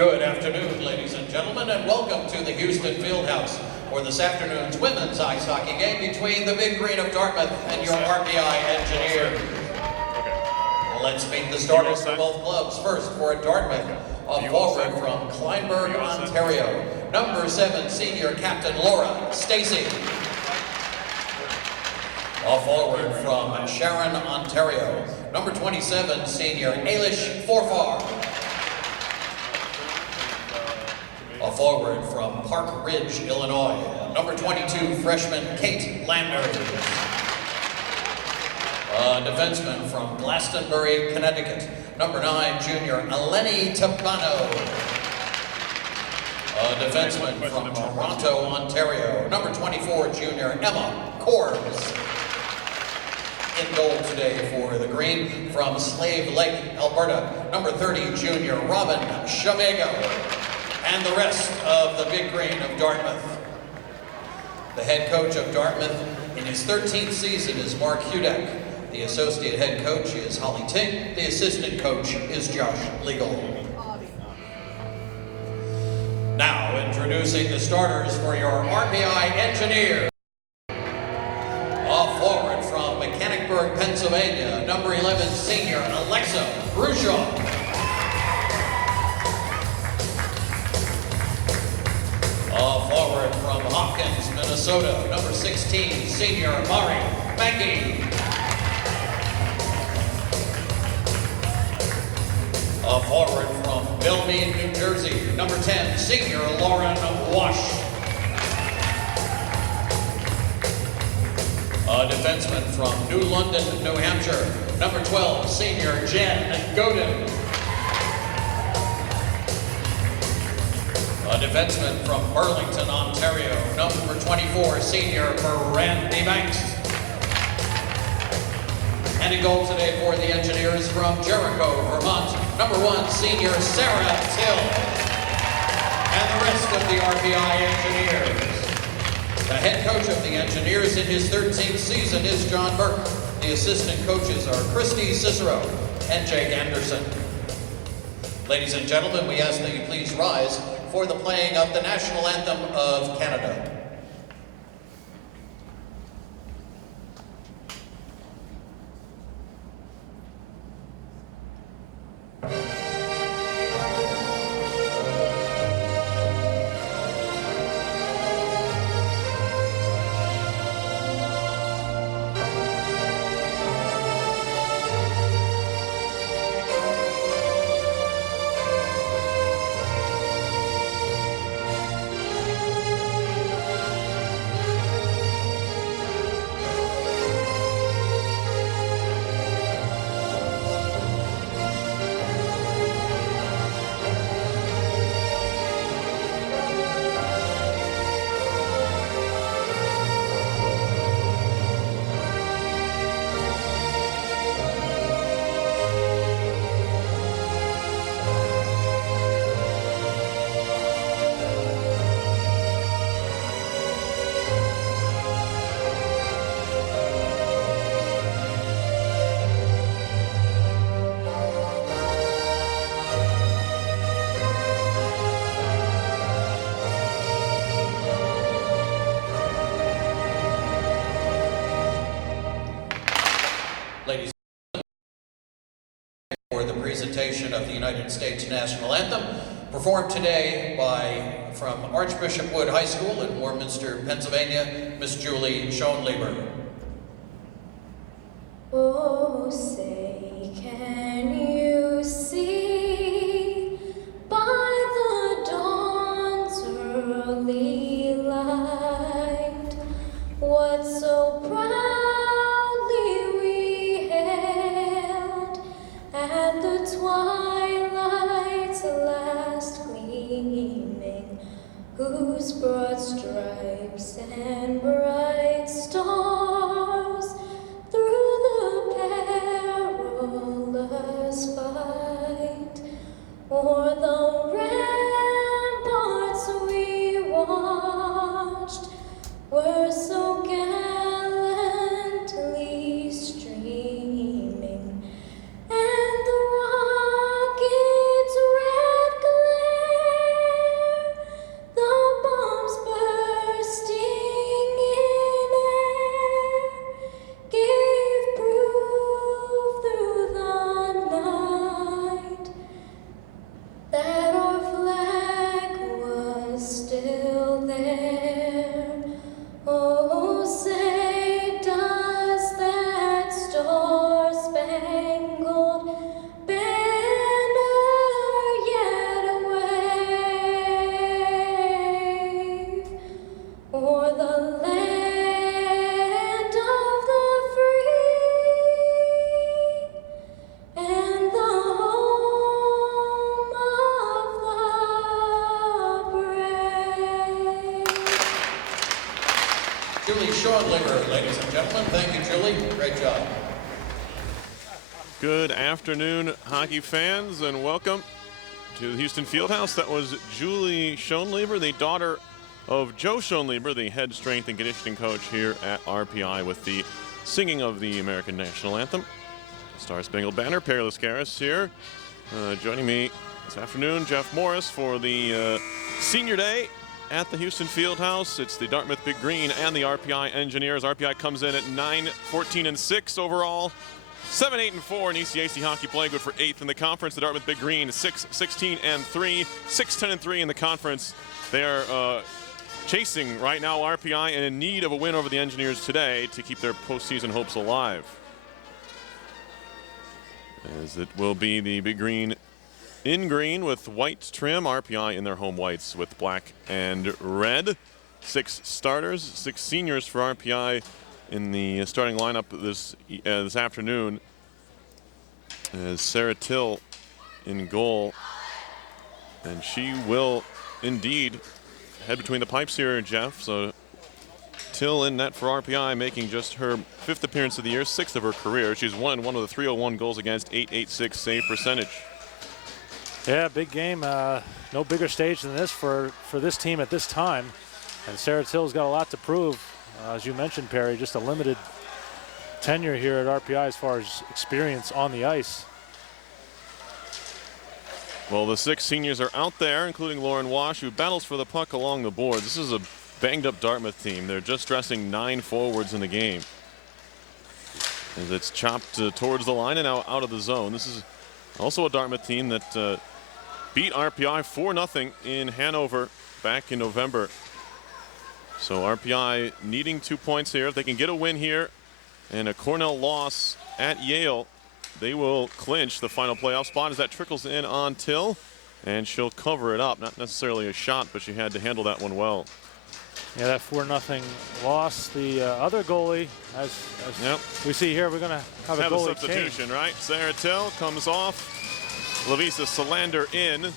Good afternoon, ladies and gentlemen, and welcome to the Houston Fieldhouse for this afternoon's women's ice hockey game between the Big Green of Dartmouth and your RPI Engineers. Let's meet the starters for both clubs. First, for Dartmouth, a forward from Kleinburg, Ontario, number 7 senior captain Laura Stacy. A forward from Sharon, Ontario, number 27 senior Ailish Forfar. A forward from Park Ridge, Illinois, number 22 freshman Kate Landers. A defenseman from Glastonbury, Connecticut, number 9 junior Eleni Tabano. A defenseman from Toronto, Ontario, number 24 junior Emma Corbs. In goal today for the Green from Slave Lake, Alberta, number 30 junior Robin Shamago. And the rest of the Big Green of Dartmouth. The head coach of Dartmouth in his 13th season is Mark Hudak. The associate head coach is Holly Tink. The assistant coach is Josh Legal. Now introducing the starters for your RPI Engineers. A forward from Mechanicsburg, Pennsylvania, number 11 senior Alexa Grushaw. A forward from Hopkins, Minnesota, number 16, senior Mari Mackey. A forward from Bellmead, New Jersey, number 10, senior Lauren Wash. A defenseman from New London, New Hampshire, number 12, senior Jen Godin. A defenseman from Burlington, Ontario, number 24, senior Randy Banks. And in goal today for the Engineers from Jericho, Vermont, number 1, senior Sarah Till. And the rest of the RPI Engineers. The head coach of the Engineers in his 13th season is John Burke. The assistant coaches are Christy Cicero and Jake Anderson. Ladies and gentlemen, we ask that you please rise for the playing of the National Anthem of Canada. Ladies and gentlemen, for the presentation of the United States National Anthem, performed today from Archbishop Wood High School in Warminster, Pennsylvania, Miss Julie Schoenlieber. Oh, say, can you see by the dawn's early light what so proudly we hailed at the twilight's last gleaming, whose broad stripes and bright stars through the perilous fight o'er the ramparts we watched were so gallantly streaming, and the rocket's red glare Julie Schoenleber, ladies and gentlemen. Thank you, Julie. Great job. Good afternoon, hockey fans, and welcome to the Houston Fieldhouse. That was Julie Schoenleber, the daughter of Joe Schoenleber, the head strength and conditioning coach here at RPI, with the singing of the American National Anthem. Star Spangled Banner, Perry Lascaris here. Joining me this afternoon, Jeff Morris, for the Senior Day at the Houston Fieldhouse. It's the Dartmouth Big Green and the RPI Engineers. RPI comes in at 9-14-6 overall. 7-8-4 in ECAC hockey, playing good for 8th in the conference. The Dartmouth Big Green 6-16-3, 6-10-3 in the conference. They are chasing right now RPI and in need of a win over the Engineers today to keep their postseason hopes alive. As it will be the Big Green in green with white trim, RPI in their home whites with black and red. 6 starters, 6 seniors for RPI in the starting lineup this afternoon, as Sarah Till in goal, and she will indeed head between the pipes here, Jeff. So Till in net for RPI, making just her 5th appearance of the year, 6th of her career. She's 1-1 with a 301 goals against, 886 save percentage. Yeah, big game. No bigger stage than this for this team at this time, and Sarah Till's got a lot to prove. As you mentioned, Perry, just a limited tenure here at RPI as far as experience on the ice. Well, the 6 seniors are out there, including Lauren Wash, who battles for the puck along the board. This is a banged-up Dartmouth team. They're just dressing 9 forwards in the game, as it's chopped towards the line and now out of the zone. This is also a Dartmouth team that beat RPI 4-0 in Hanover back in November. So RPI needing 2 points here. If they can get a win here and a Cornell loss at Yale, they will clinch the final playoff spot, as that trickles in on Till, and she'll cover it up. Not necessarily a shot, but she had to handle that one well. Yeah, that 4-0 loss. The other goalie, as yep, we see here, we're going to have a goalie substitution, change. right? Sarah Till comes off. Lavisa Solander in.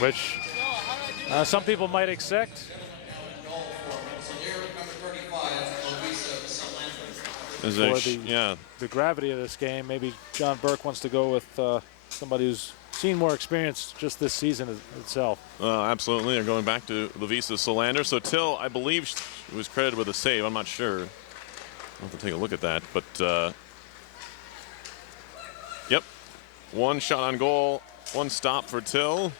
Which some people might expect. The gravity of this game, maybe John Burke wants to go with somebody who's seen more experience just this season itself. Absolutely, they're going back to Lavisa Solander. So Till, I believe, was credited with a save. I'm not sure. I'll have to take a look at that. But yep, 1 shot on goal, 1 stop for Till.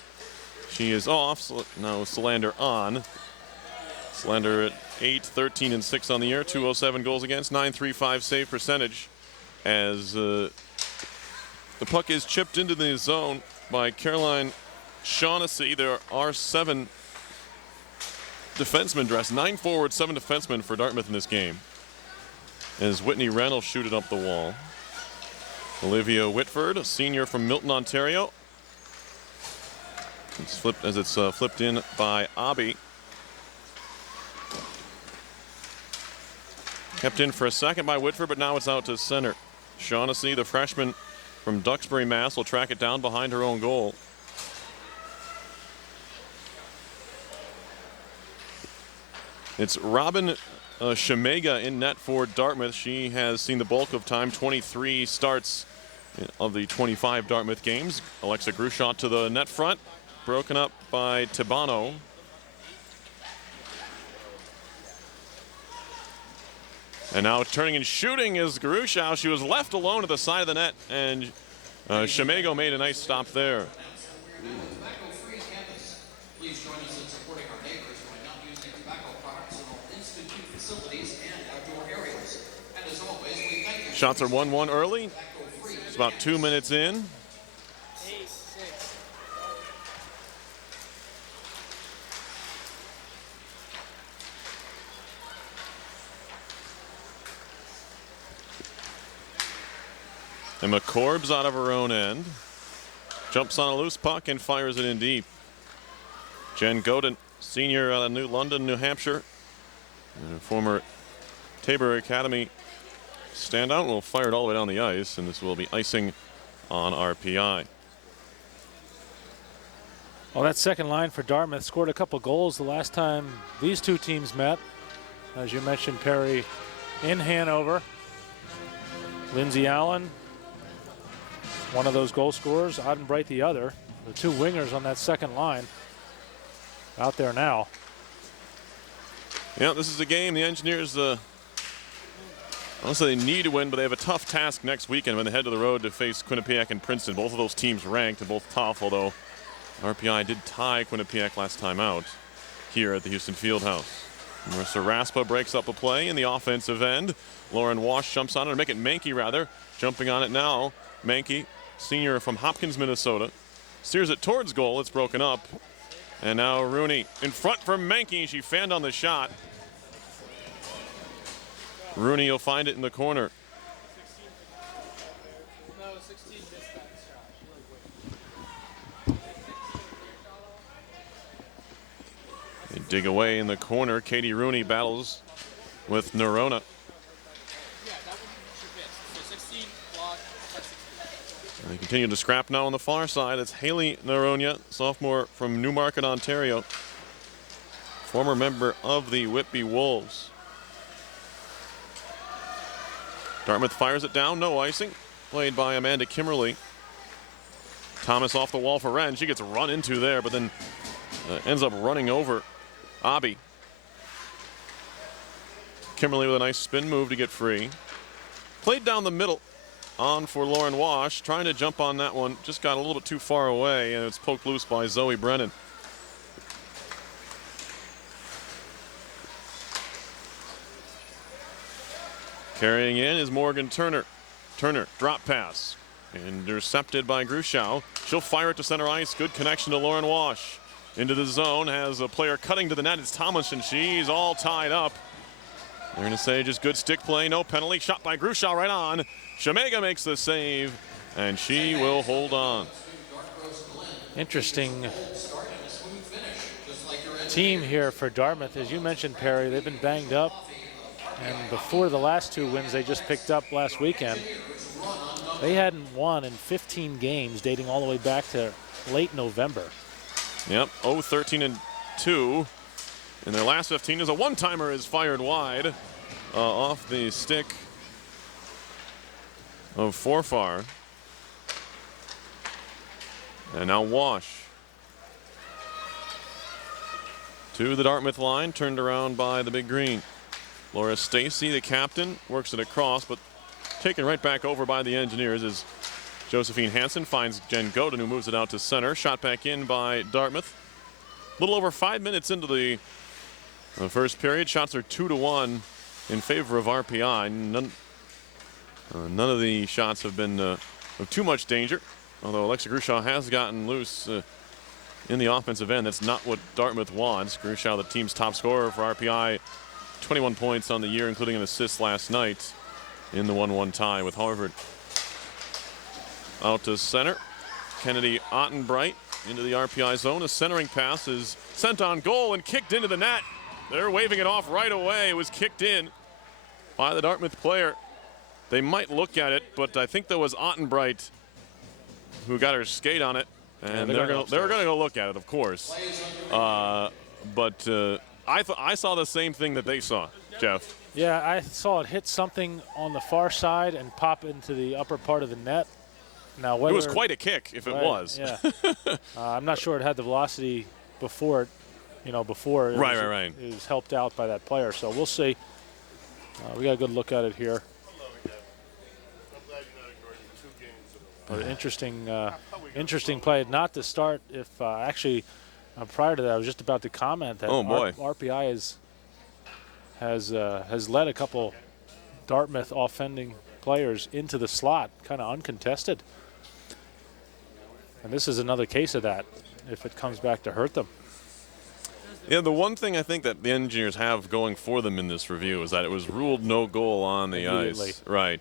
She is off. No, Solander on. Solander at 8-13-6 on the year, 207 goals against, 935 save percentage, as the puck is chipped into the zone by Caroline Shaughnessy. There are 7 defensemen dressed, 9 forwards, 7 defensemen for Dartmouth in this game, as Whitney Reynolds shooted up the wall. Olivia Whitford, a senior from Milton, Ontario. It's flipped as it's flipped in by Abby. Kept in for a second by Whitford, but now it's out to center. Shaughnessy, the freshman from Duxbury, Mass, will track it down behind her own goal. It's Robin Shemega in net for Dartmouth. She has seen the bulk of time, 23 starts of the 25 Dartmouth games. Alexa Grushot to the net front, broken up by Tibano. And now turning and shooting is Grushow. She was left alone at the side of the net, and Shemego made a nice stop there. Tobacco-free campus. Please join us in supporting our neighbors by not using tobacco products in all institute facilities and outdoor areas. And as always, we thank you. Shots are 1-1 early. It's about 2 minutes in. And McCorb's out of her own end. Jumps on a loose puck and fires it in deep. Jen Godin, senior out of New London, New Hampshire, and a former Tabor Academy standout, will fire it all the way down the ice, and this will be icing on RPI. Well, that second line for Dartmouth scored a couple goals the last time these two teams met. As you mentioned, Perry in Hanover. Lindsey Allen, one of those goal scorers. Ottenbright the other. The two wingers on that second line out there now. Yeah, this is a game the Engineers, I don't say they need to win, but they have a tough task next weekend when they head to the road to face Quinnipiac and Princeton. Both of those teams ranked and both tough, although RPI did tie Quinnipiac last time out here at the Houston Fieldhouse. Marissa Raspa breaks up a play in the offensive end. Lauren Wash jumps on it, or make it Mankey rather. Jumping on it now. Mankey, senior from Hopkins, Minnesota. Steers it towards goal. It's broken up. And now Rooney in front for Mankey. She fanned on the shot. Rooney will find it in the corner. They dig away in the corner. Katie Rooney battles with Nerona. And they continue to scrap now on the far side. It's Haley Nerona, sophomore from Newmarket, Ontario. Former member of the Whitby Wolves. Dartmouth fires it down, no icing. Played by Amanda Kimmerly. Thomas off the wall for Wren. She gets run into there, but then ends up running over Abby. Kimmerly with a nice spin move to get free. Played down the middle. On for Lauren Wash. Trying to jump on that one. Just got a little bit too far away, and it's poked loose by Zoe Brennan. Carrying in is Morgan Turner. Turner, drop pass. Intercepted by Gruschow. She'll fire it to center ice. Good connection to Lauren Wash. Into the zone, has a player cutting to the net. It's Tomlinson. She's all tied up. They're going to say just good stick play, no penalty. Shot by Gruschow right on. Shemega makes the save, and she will hold on. Interesting team here for Dartmouth. As you mentioned, Perry, they've been banged up. And before the last two wins they just picked up last weekend, they hadn't won in 15 games dating all the way back to late November. Yep, 0-13-2. In their last 15 is a one-timer is fired wide off the stick of Forfar. And now Wash. To the Dartmouth line, turned around by the Big Green. Laura Stacy, the captain, works it across, but taken right back over by the Engineers as Josephine Hansen finds Jen Godin, who moves it out to center. Shot back in by Dartmouth. A little over 5 minutes into the first period. Shots are 2-1 in favor of RPI. None of the shots have been of too much danger, although Alexa Gruschow has gotten loose in the offensive end. That's not what Dartmouth wants. Gruschow, the team's top scorer for RPI, 21 points on the year, including an assist last night in the 1-1 tie with Harvard. Out to center. Kennedy Ottenbright into the RPI zone. A centering pass is sent on goal and kicked into the net. They're waving it off right away. It was kicked in by the Dartmouth player. They might look at it, but I think that was Ottenbright who got her skate on it. And they're going to go look at it, of course. But I saw the same thing that they saw, Jeff. Yeah, I saw it hit something on the far side and pop into the upper part of the net. Now, whether, it was quite a kick if it was. Yeah. I'm not sure it had the velocity before it, before it was helped out by that player. So we'll see. We got a good look at it here. But interesting play. Not to start. If actually prior to that, I was just about to comment that RPI has led a couple Dartmouth offending players into the slot, kind of uncontested. And this is another case of that, if it comes back to hurt them. Yeah, the one thing I think that the Engineers have going for them in this review is that it was ruled no goal on the ice. Right.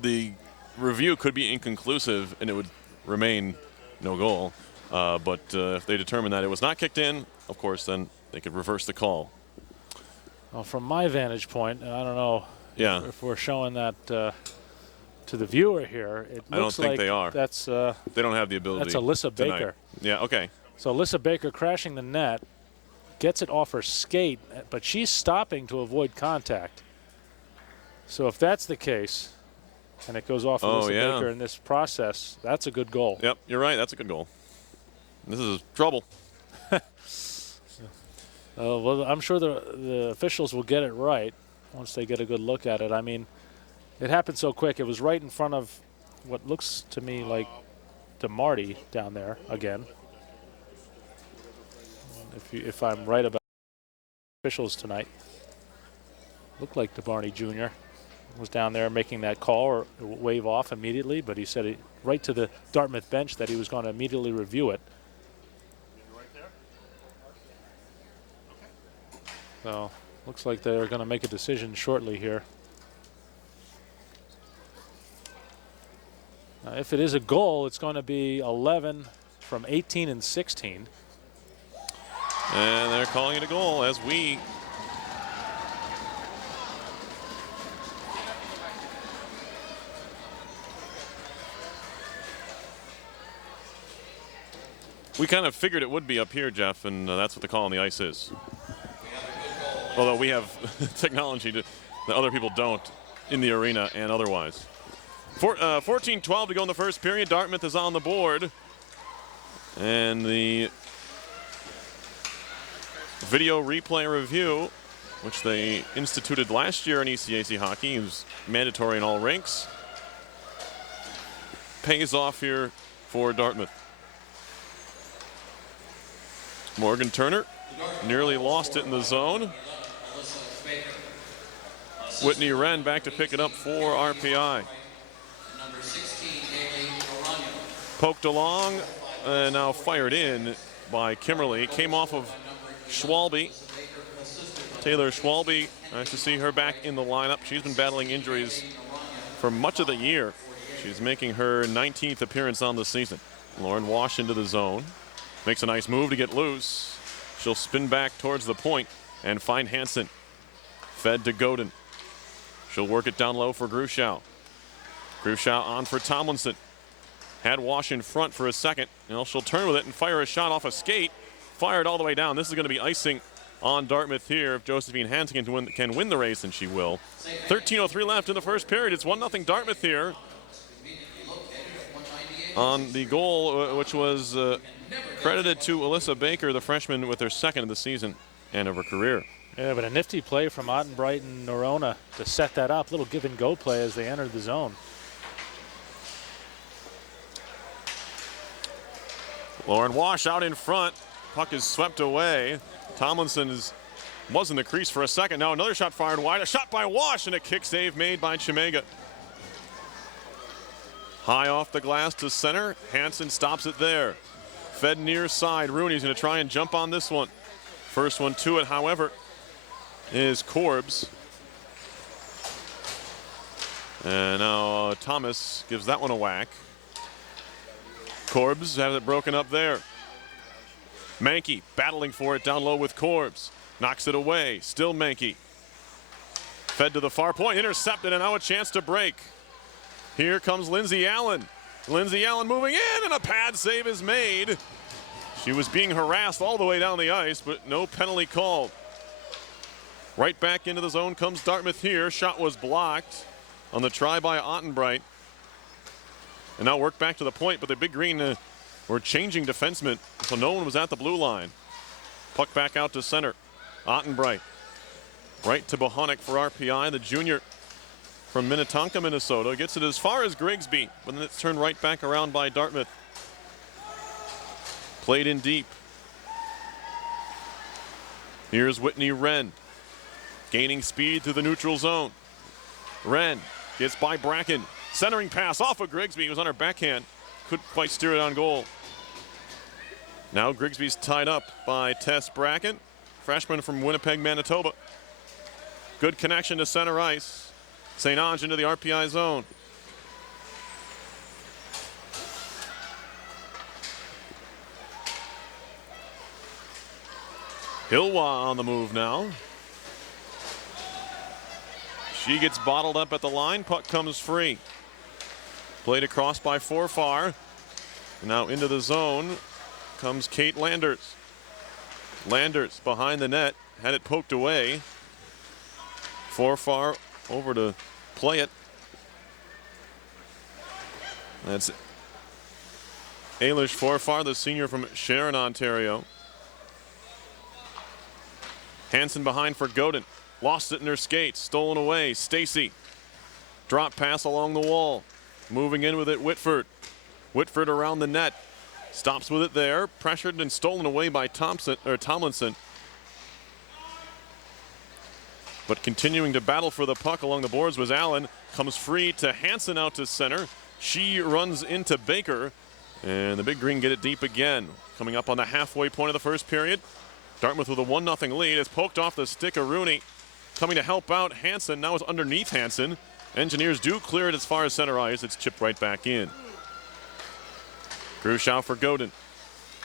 The review could be inconclusive and it would remain no goal. But if they determine that it was not kicked in, of course, then they could reverse the call. Well, from my vantage point, and I don't know if we're showing that to the viewer here, it looks I don't think like they are. That's they don't have the ability. That's Alyssa tonight. Baker. Yeah, okay. So Alyssa Baker crashing the net, gets it off her skate, but she's stopping to avoid contact. So if that's the case, and it goes off Alyssa Baker in this process, that's a good goal. Yep, you're right. That's a good goal. This is trouble. Well, I'm sure the officials will get it right once they get a good look at it. I mean, it happened so quick. It was right in front of what looks to me like DeMarty down there again. If I'm right about officials tonight. Looked like DeMarty Jr. was down there making that call or wave off immediately, but he said right to the Dartmouth bench that he was going to immediately review it. So looks like they're going to make a decision shortly here. If it is a goal, it's going to be 11 from 18 and 16. And they're calling it a goal as we kind of figured it would be up here, Jeff, and that's what the call on the ice is. Although we have technology that other people don't in the arena and otherwise. 14-12 to go in the first period. Dartmouth is on the board. And the video replay review, which they instituted last year in ECAC hockey, it was mandatory in all rinks, pays off here for Dartmouth. Morgan Turner nearly lost it in the zone. Whitney Wren back to pick it up for RPI. Poked along and now fired in by Kimberly. Came off of Schwalbe. Taylor Schwalbe, nice to see her back in the lineup. She's been battling injuries for much of the year. She's making her 19th appearance on the season. Lauren Wash into the zone. Makes a nice move to get loose. She'll spin back towards the point and find Hansen. Fed to Godin. She'll work it down low for Gruschow. Gruschow on for Tomlinson. Had Wash in front for a second. Now she'll turn with it and fire a shot off a skate. Fired all the way down. This is going to be icing on Dartmouth here. If Josephine Hansen can win the race, and she will. 13:03 left in the first period. It's 1-0 Dartmouth here. On the goal, which was credited to Alyssa Baker, the freshman, with her second of the season and of her career. Yeah, but a nifty play from Ottenbright and Norona to set that up. Little give and go play as they entered the zone. Lauren Wash out in front. Puck is swept away. Tomlinson was in the crease for a second. Now another shot fired wide. A shot by Wash and a kick save made by Chimega. High off the glass to center. Hansen stops it there. Fed near side. Rooney's going to try and jump on this one. First one to it, however, is Corbs. And now Thomas gives that one a whack. Corbs has it broken up there. Mankey battling for it down low with Corbs. Knocks it away. Still Mankey. Fed to the far point. Intercepted, and now a chance to break. Here comes Lindsay Allen. Lindsay Allen moving in, and a pad save is made. She was being harassed all the way down the ice, but no penalty called. Right back into the zone comes Dartmouth here. Shot was blocked on the try by Ottenbright. And now work back to the point, but the Big Green were changing defensemen, so no one was at the blue line. Puck back out to center. Ottenbright. Right to Bohonic for RPI, the junior from Minnetonka, Minnesota. Gets it as far as Grigsby, but then it's turned right back around by Dartmouth. Played in deep. Here's Whitney Wren. Gaining speed through the neutral zone. Wren gets by Bracken. Centering pass off of Grigsby. He was on her backhand. Couldn't quite steer it on goal. Now Grigsby's tied up by Tess Bracken, freshman from Winnipeg, Manitoba. Good connection to center ice. St. Ange into the RPI zone. Hilwa on the move now. She gets bottled up at the line. Puck comes free. Played across by Forfar. Now into the zone comes Kate Landers. Landers behind the net, had it poked away. Forfar over to play it. That's Ailish Forfar, the senior from Sharon, Ontario. Hansen behind for Godin. Lost it in her skates, stolen away. Stacy. Drop pass along the wall. Moving in with it, Whitford. Whitford around the net. Stops with it there. Pressured and stolen away by Tomlinson. But continuing to battle for the puck along the boards was Allen. Comes free to Hansen out to center. She runs into Baker. And the Big Green get it deep again. Coming up on the halfway point of the first period. Dartmouth with a 1-0 lead. It's poked off the stick of Rooney. Coming to help out Hansen. Now it's underneath Hansen. Engineers do clear it as far as center ice. It's chipped right back in. Grushow for Godin.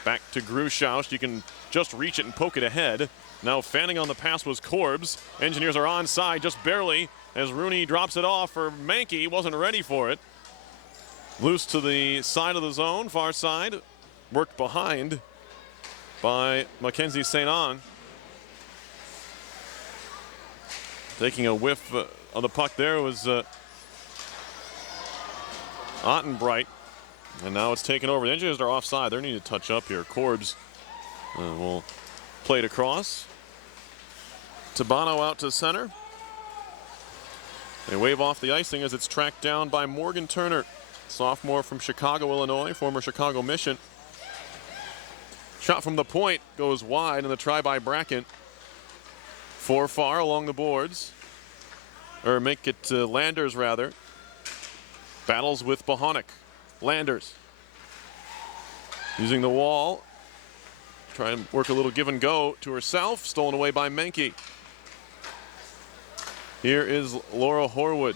Back to Grushow. She can just reach it and poke it ahead. Now fanning on the pass was Corbs. Engineers are onside just barely as Rooney drops it off for Mankey. Wasn't ready for it. Loose to the side of the zone, far side. Worked behind by Mackenzie St. Onge. Taking a whiff of the puck there was Ottenbright. And now it's taken over. The Engineers are offside. They need to touch up here. Corbs will play it across. Tabano out to center. They wave off the icing as it's tracked down by Morgan Turner, sophomore from Chicago, Illinois, former Chicago Mission. Shot from the point goes wide in the try by Bracken. Forfar along the boards. Or make it Landers, rather. Battles with Bohonic. Landers. Using the wall. Try and work a little give and go to herself. Stolen away by Menke. Here is Laura Horwood.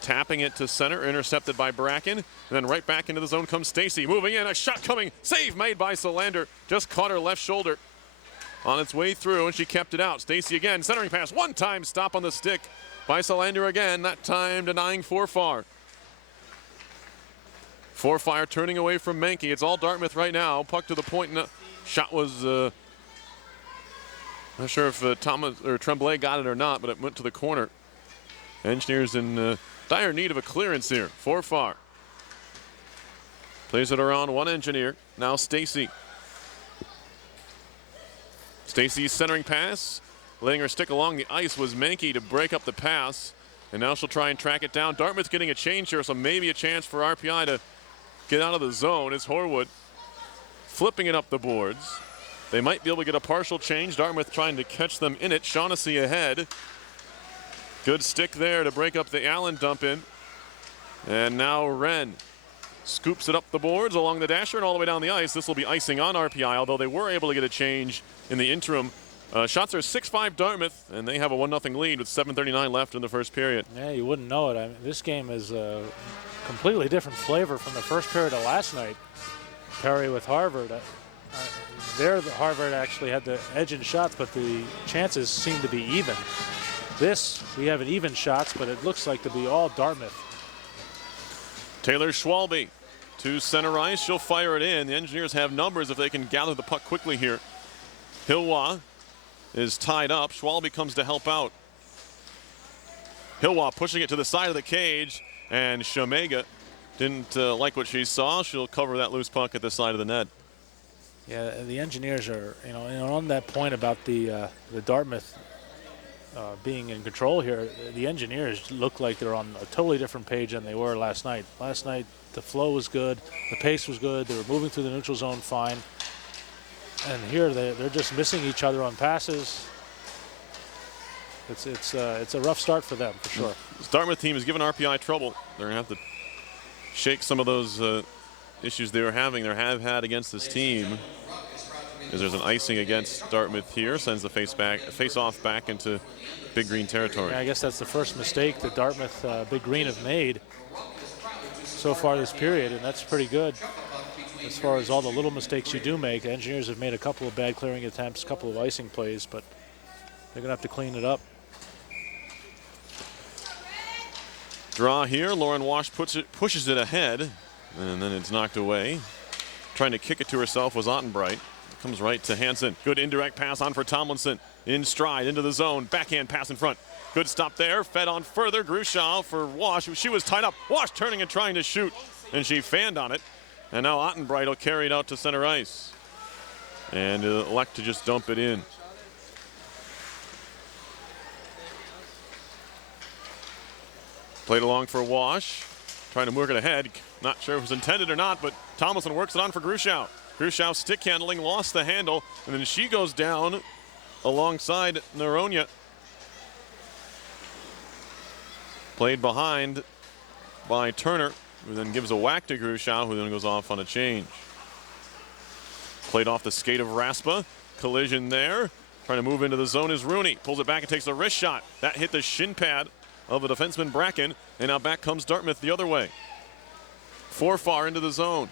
Tapping it to center, intercepted by Bracken. And then right back into the zone comes Stacy. Moving in, a shot coming. Save made by Solander. Just caught her left shoulder. On its way through, and she kept it out. Stacy again, centering pass. One-time stop on the stick by Solander again. That time denying Forfar. Forfar turning away from Menke. It's all Dartmouth right now. Puck to the point. Shot was, not sure if Thomas or Tremblay got it or not, but it went to the corner. Engineers in dire need of a clearance here. Forfar plays it around one Engineer. Now Stacy. Stacy's centering pass. Letting her stick along the ice was Menke to break up the pass. And now she'll try and track it down. Dartmouth getting a change here, so maybe a chance for RPI to get out of the zone. It's Horwood flipping it up the boards. They might be able to get a partial change. Dartmouth trying to catch them in it. Shaughnessy ahead. Good stick there to break up the Allen dump in. And now Wren scoops it up the boards along the dasher and all the way down the ice. This will be icing on RPI, although they were able to get a change in the interim. Shots are 6-5 Dartmouth, and they have a 1-0 lead with 7:39 left in the first period. Yeah, you wouldn't know it. I mean, this game is a completely different flavor from the first period of last night. Perry with Harvard. There, Harvard actually had the edge in shots, but the chances seem to be even. This, we have an even shots, but it looks like to be all Dartmouth. Taylor Schwalbe to center ice. She'll fire it in. The Engineers have numbers if they can gather the puck quickly here. Hilwa is tied up. Schwalbe comes to help out. Hilwa pushing it to the side of the cage, and Shamega didn't like what she saw. She'll cover that loose puck at the side of the net. Yeah, the Engineers are, on that point about the Dartmouth being in control here, the Engineers look like they're on a totally different page than they were last night. Last night, the flow was good, the pace was good, they were moving through the neutral zone fine. And here they're just missing each other on passes. It's a rough start for them, for sure. This Dartmouth team has given RPI trouble. They're going to have to shake some of those issues they were having, they have had against this team. As there's an icing against Dartmouth here, sends the face-off back into Big Green territory. Yeah, I guess that's the first mistake that Dartmouth Big Green have made so far this period, and that's pretty good. As far as all the little mistakes you do make, Engineers have made a couple of bad clearing attempts, a couple of icing plays, but they're going to have to clean it up. Draw here. Lauren Wash pushes it ahead, and then it's knocked away. trying to kick it to herself was Ottenbright. Comes right to Hansen. Good indirect pass on for Tomlinson. In stride, into the zone. Backhand pass in front. Good stop there. Fed on further. Gruschow for Wash. She was tied up. Wash turning and trying to shoot. And she fanned on it. And now Ottenbright will carry it out to center ice. And elect to just dump it in. Played along for Wash. Trying to work it ahead. Not sure if it was intended or not, but Tomlinson works it on for Gruschow. Gruschow stick handling, lost the handle, and then she goes down alongside Noronha. Played behind by Turner, who then gives a whack to Gruschow, who then goes off on a change. Played off the skate of Raspa. Collision there. Trying to move into the zone is Rooney. Pulls it back and takes a wrist shot. That hit the shin pad of a defenseman Bracken, and now back comes Dartmouth the other way. Far into the zone.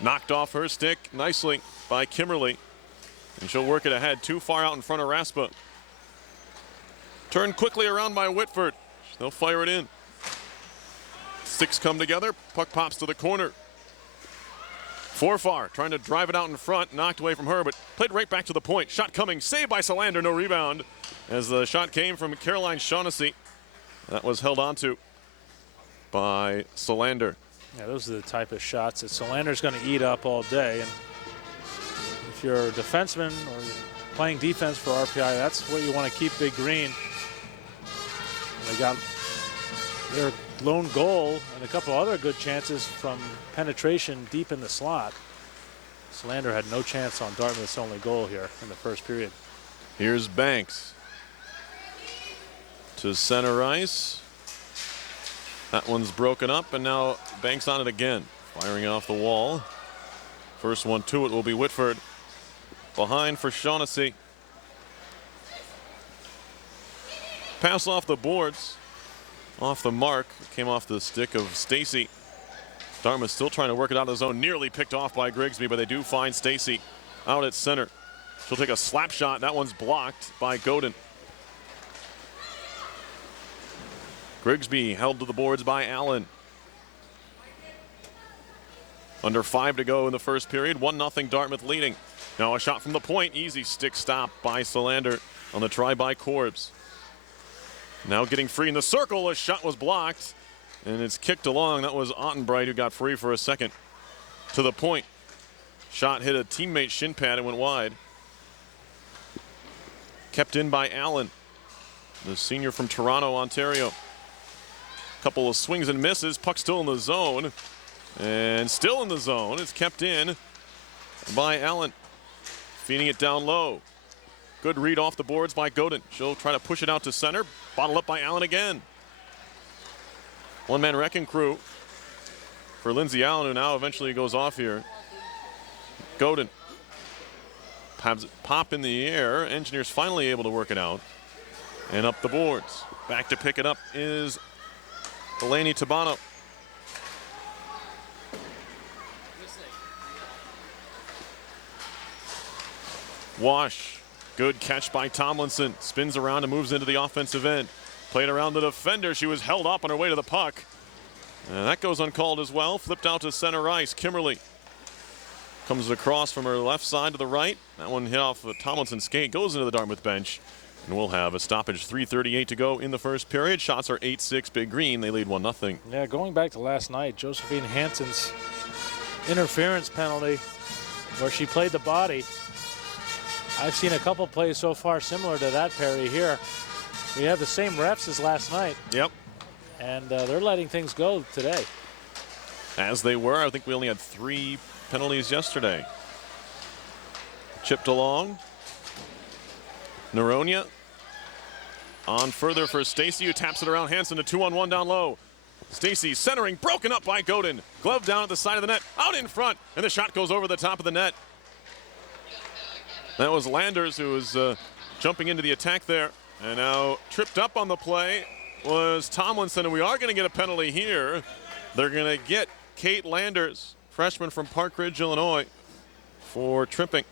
Knocked off her stick nicely by Kimberly. And she'll work it ahead. Too far out in front of Raspa. Turned quickly around by Whitford. They'll fire it in. Six come together. Puck pops to the corner. Forfar trying to drive it out in front. Knocked away from her, but played right back to the point. Shot coming. Saved by Solander. No rebound. As the shot came from Caroline Shaughnessy. That was held onto by Solander. Yeah, those are the type of shots that Solander's going to eat up all day. And if you're a defenseman or playing defense for RPI, that's what you want to keep Big Green. They got their lone goal and a couple other good chances from penetration deep in the slot. Solander had no chance on Dartmouth's only goal here in the first period. Here's Banks to center ice. That one's broken up, and now Banks on it again. Firing off the wall. First one to it will be Whitford. Behind for Shaughnessy. Pass off the boards. Off the mark. Came off the stick of Stacy. Dartmouth still trying to work it out of the zone. Nearly picked off by Grigsby, but they do find Stacy out at center. She'll take a slap shot. That one's blocked by Godin. Grigsby held to the boards by Allen. Under 5 to go in the first period. 1-0 Dartmouth leading. Now a shot from the point. Easy stick stop by Solander on the try by Corbs. Now getting free in the circle. A shot was blocked. And it's kicked along. That was Ottenbright who got free for a second. To the point. Shot hit a teammate shin pad and went wide. Kept in by Allen, the senior from Toronto, Ontario. Couple of swings and misses. Puck still in the zone. And still in the zone. It's kept in by Allen. Feeding it down low. Good read off the boards by Godin. She'll try to push it out to center. Bottled up by Allen again. One-man wrecking crew for Lindsay Allen, who now eventually goes off here. Godin. Pop in the air. Engineers finally able to work it out. And up the boards. Back to pick it up is Delaney Tabano. Wash. Good catch by Tomlinson. Spins around and moves into the offensive end. Played around the defender. She was held up on her way to the puck. And that goes uncalled as well. Flipped out to center ice. Kimberly comes across from her left side to the right. That one hit off Tomlinson's skate. Goes into the Dartmouth bench. And we'll have a stoppage. 3:38 to go in the first period. Shots are 8-6 Big Green. They lead 1-0. Yeah, going back to last night, Josephine Hansen's interference penalty where she played the body. I've seen a couple plays so far similar to that, Perry, here. We have the same refs as last night. Yep. And they're letting things go today. As they were. I think we only had 3 penalties yesterday. Chipped along. Noronha on further for Stacy, who taps it around Hansen. A 2-on-1 down low. Stacy centering, broken up by Godin. Glove down at the side of the net, out in front, and the shot goes over the top of the net. That was Landers, who was jumping into the attack there. And now tripped up on the play was Tomlinson, and we are going to get a penalty here. They're going to get Kate Landers, freshman from Park Ridge, Illinois, for tripping.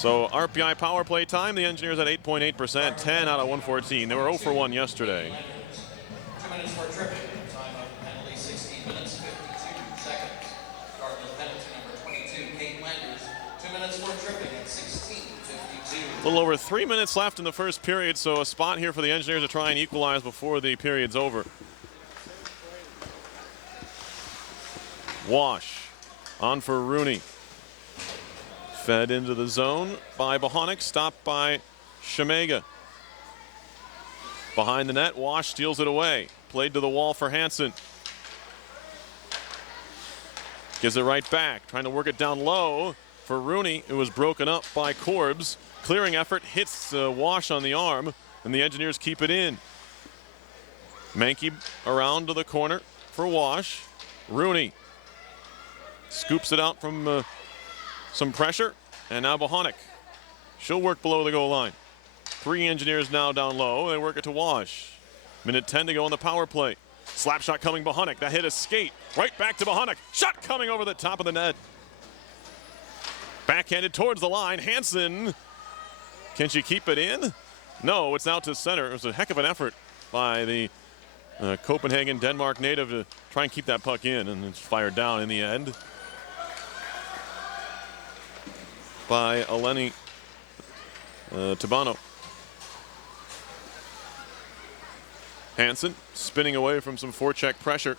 So RPI power play time, the Engineers at 8.8%, 10 out of 114. They were 0 for 1 yesterday. 2 minutes for tripping. Time of the penalty, 16 minutes, 52 seconds. Dartmouth penalty number 22, Kate Landers. 2 minutes for tripping at 16:52. A little over 3 minutes left in the first period, so a spot here for the Engineers to try and equalize before the period's over. Wash on for Rooney. Fed into the zone by Bohonic, stopped by Shemega. Behind the net, Wash steals it away. Played to the wall for Hansen. Gives it right back, trying to work it down low for Rooney. It was broken up by Corbs. Clearing effort hits Wash on the arm, and the Engineers keep it in. Mankey around to the corner for Wash. Rooney scoops it out from some pressure, and now Bohonic. She'll work below the goal line. 3 Engineers now down low. They work it to Wash. Minute 10 to go on the power play. Slap shot coming Bohonic. That hit a skate. Right back to Bohonic. Shot coming over the top of the net. Backhanded towards the line. Hansen. Can she keep it in? No, it's out to center. It was a heck of an effort by the Copenhagen, Denmark native to try and keep that puck in, and it's fired down in the end by Eleni Tabano. Hansen spinning away from some forecheck pressure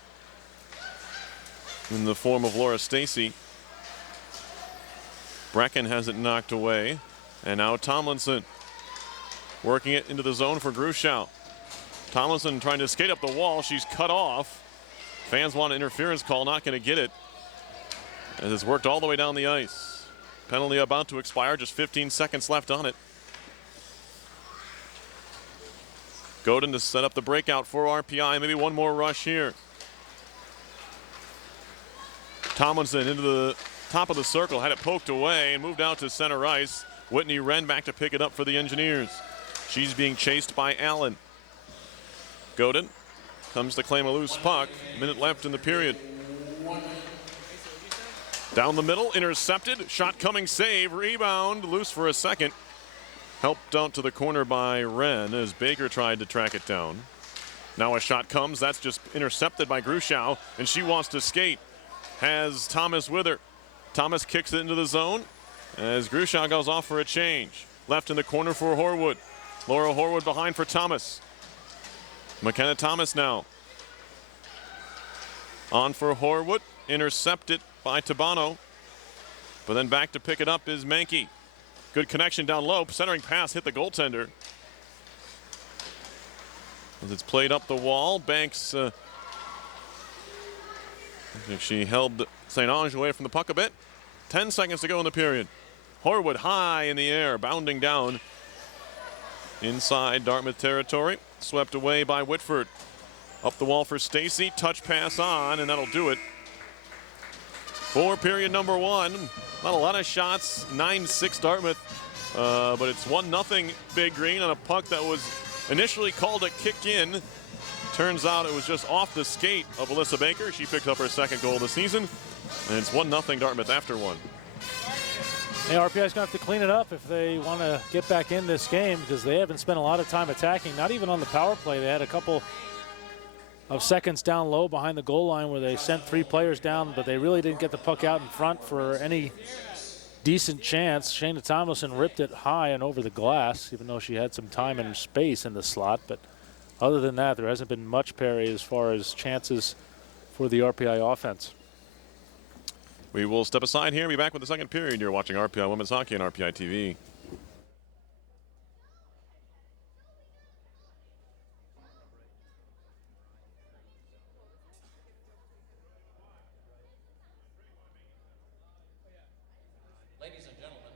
in the form of Laura Stacy. Brecken has it knocked away. And now Tomlinson working it into the zone for Gruschow. Tomlinson trying to skate up the wall. She's cut off. Fans want an interference call, not going to get it. As it's worked all the way down the ice. Penalty about to expire, just 15 seconds left on it. Godin to set up the breakout for RPI. Maybe one more rush here. Tomlinson into the top of the circle, had it poked away and moved out to center ice. Whitney Wren back to pick it up for the Engineers. She's being chased by Allen. Godin comes to claim a loose puck. Minute left in the period. Down the middle, intercepted. Shot coming, save, rebound, loose for a second. Helped out to the corner by Wren as Baker tried to track it down. Now a shot comes, that's just intercepted by Gruschow, and she wants to skate. Has Thomas with her. Thomas kicks it into the zone as Gruschow goes off for a change. Left in the corner for Horwood. Laura Horwood behind for Thomas. McKenna Thomas now. On for Horwood, intercepted by Tabano. But then back to pick it up is Mankey. Good connection down low, centering pass hit the goaltender. As it's played up the wall, Banks, I think she held St. Ange away from the puck a bit. 10 seconds to go in the period. Horwood high in the air, bounding down inside Dartmouth territory. Swept away by Whitford. Up the wall for Stacy, touch pass on, and that'll do it. For period number 1. Not a lot of shots, 9-6 Dartmouth, but it's 1-0 Big Green on a puck that was initially called a kick in. Turns out it was just off the skate of Alyssa Baker. She picked up her second goal of the season, and it's 1-0 Dartmouth after 1. Hey, RPI's going to have to clean it up if they want to get back in this game because they haven't spent a lot of time attacking, not even on the power play. They had a couple of seconds down low behind the goal line where they sent 3 players down, but they really didn't get the puck out in front for any decent chance. Shayna Tomlinson ripped it high and over the glass, even though she had some time and space in the slot. But other than that, there hasn't been much, Perry, as far as chances for the RPI offense. We will step aside here and be back with the second period. You're watching RPI Women's Hockey on RPI TV. Ladies and gentlemen,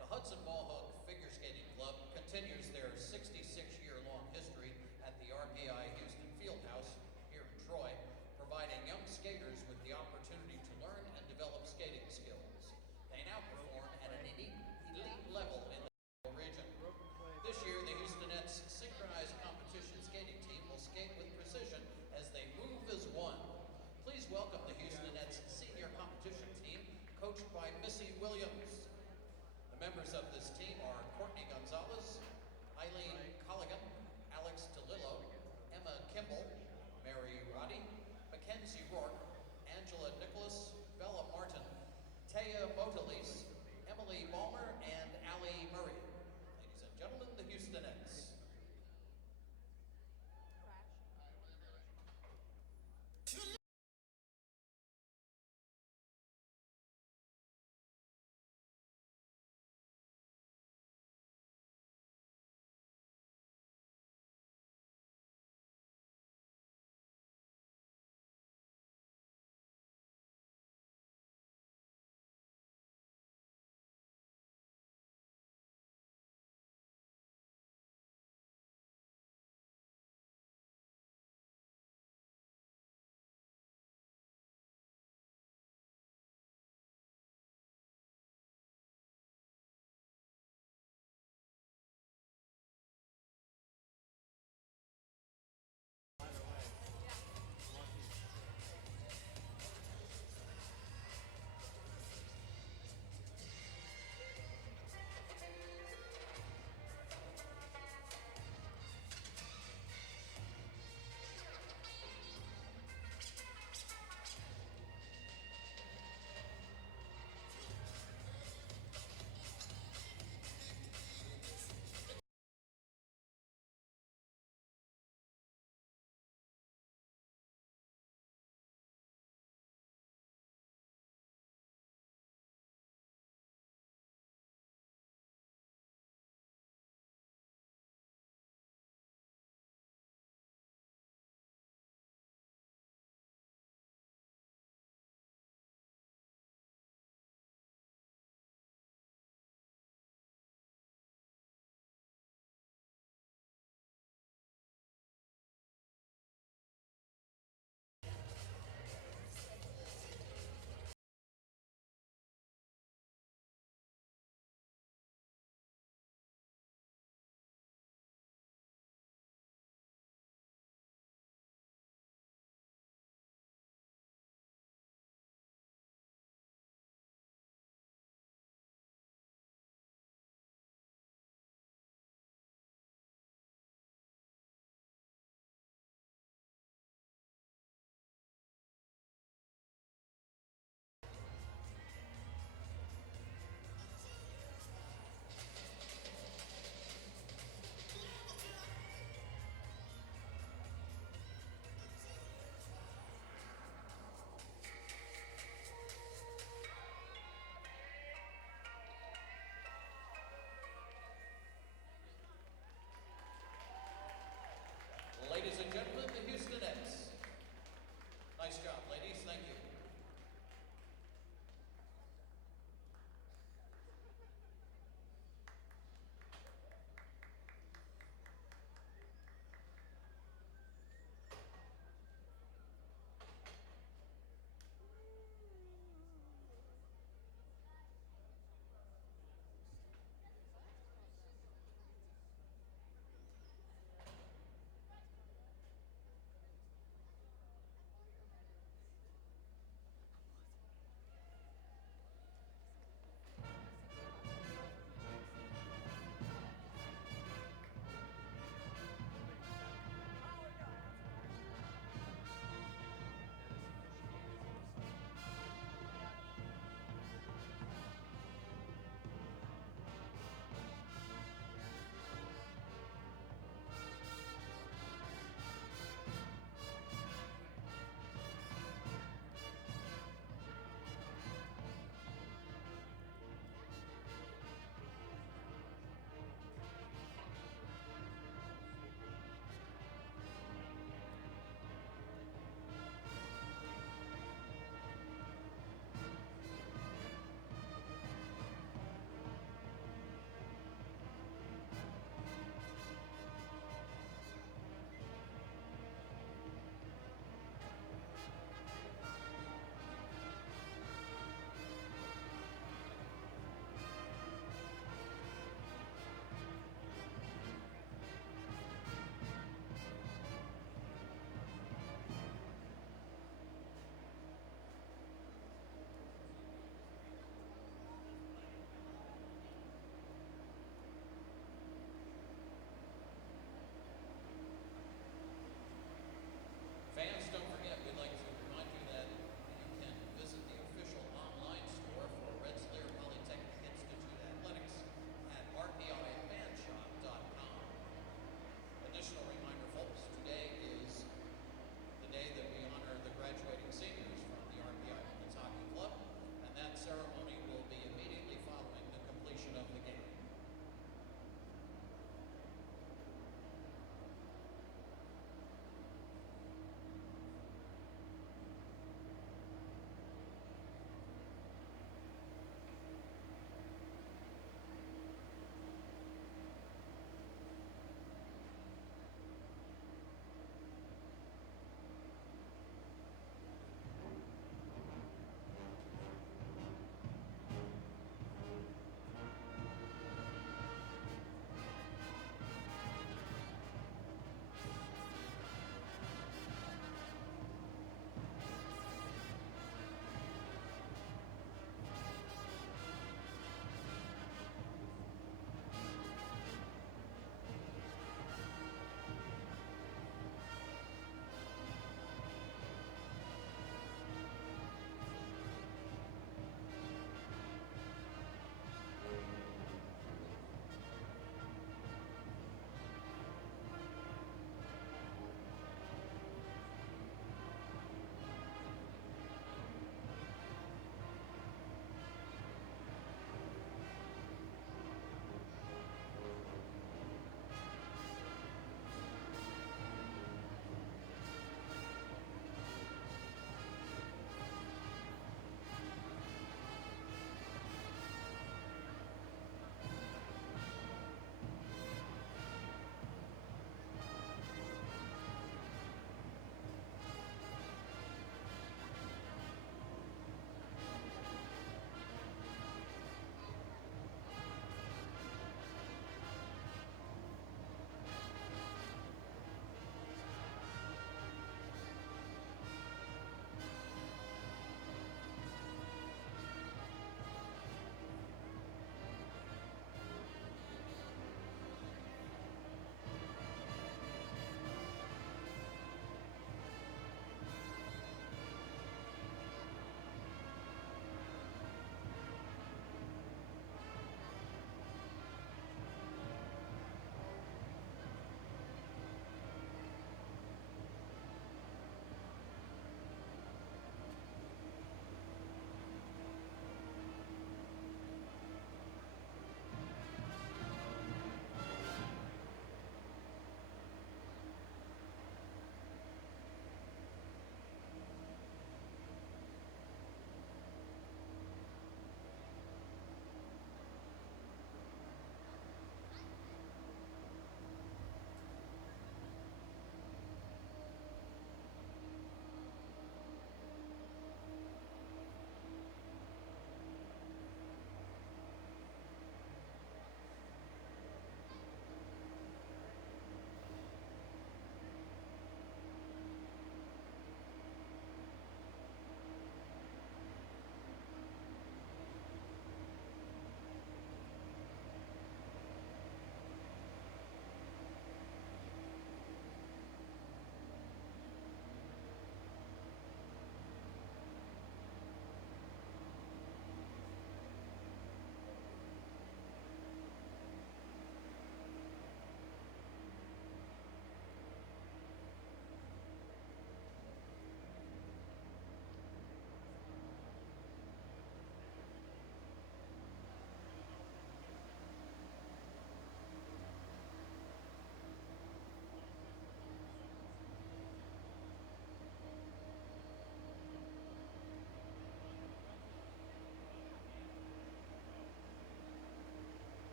the Hudson Ball Hook Figure Skating Club continues their 66-year-long history at the RPI Houston Fieldhouse here in Troy, providing young skaters with the opportunity to learn and develop skating skills. They now perform at an elite level in the region. This year, the Houstonettes synchronized competition skating team will skate with precision as they move as one. Please welcome the Houstonettes senior competition team, coached by Missy Williams. The members graduates of this team are Courtney Gonzalez, Eileen Colligan, Alex DeLillo, Emma Kimball, Mary Roddy, Mackenzie Rourke, Angela Nicholas, Bella Martin, Taya Motalise, Emily Balmer, and Allie Murray. Ladies and gentlemen, the Houstonettes.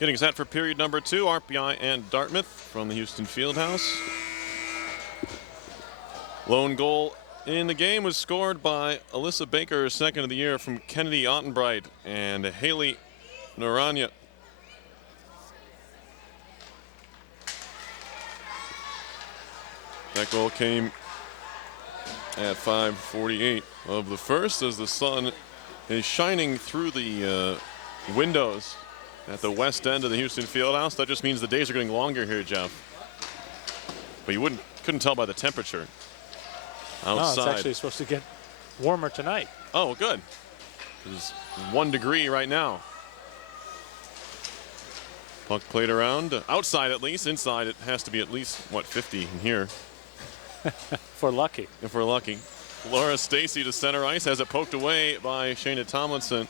Getting set for period number 2, RPI and Dartmouth from the Houston Fieldhouse. Lone goal in the game was scored by Alyssa Baker, second of the year, from Kennedy Ottenbright and Haley Naranya. That goal came at 5:48 of the first as the sun is shining through the windows at the west end of the Houston Fieldhouse. That just means the days are getting longer here, Jeff. But you couldn't tell by the temperature outside. No, it's actually supposed to get warmer tonight. Oh, good. It's 1 degree right now. Puck played around, outside at least. Inside it has to be at least, what, 50 in here. If we're lucky. If we're lucky. Laura Stacy to center ice, has it poked away by Shayna Tomlinson.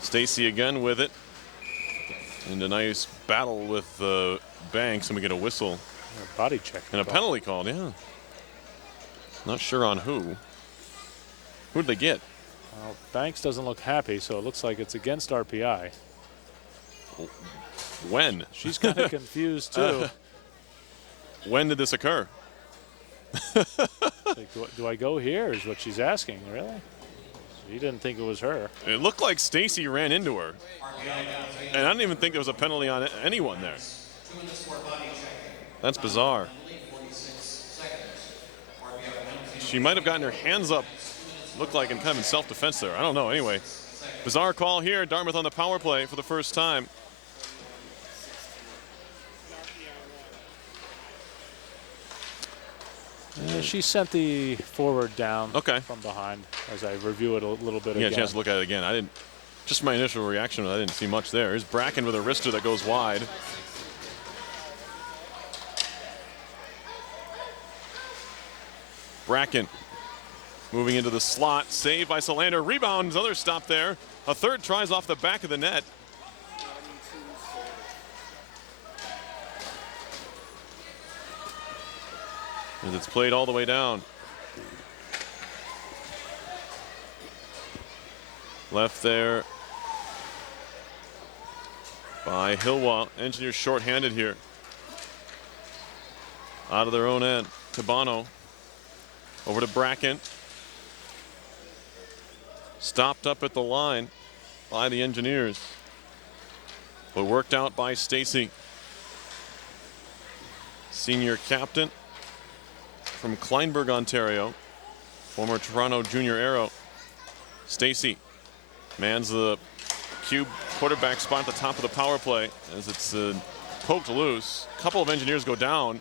Stacy again with it. And a nice battle with Banks, and we get a whistle. A body check. And a penalty called, yeah. Not sure on who. Who'd they get? Well, Banks doesn't look happy, so it looks like it's against RPI. When? She's kind of confused, too. When did this occur? Like, do I go here is what she's asking, really? She didn't think it was her. It looked like Stacy ran into her. And I don't even think there was a penalty on anyone there. That's bizarre. She might have gotten her hands up, looked like, in kind of in self-defense there. I don't know. Anyway, bizarre call here. Dartmouth on the power play for the first time. She sent the forward down Okay. from behind as I review it a little bit Yeah, again. a chance to look at it again. I didn't. Just my initial reaction, I didn't see much there. Here's Bracken with a wrister that goes wide. Bracken moving into the slot. Save by Solander. Rebound. Another stop there. A third tries off the back of the net. As it's played all the way down. Left there by Hilwa. Engineers shorthanded here. Out of their own end. Cabano over to Bracken. Stopped up at the line by the Engineers, but worked out by Stacy. Senior captain from Kleinburg, Ontario. Former Toronto Junior Arrow. Stacy mans the cube quarterback spot at the top of the power play as it's poked loose. A couple of Engineers go down.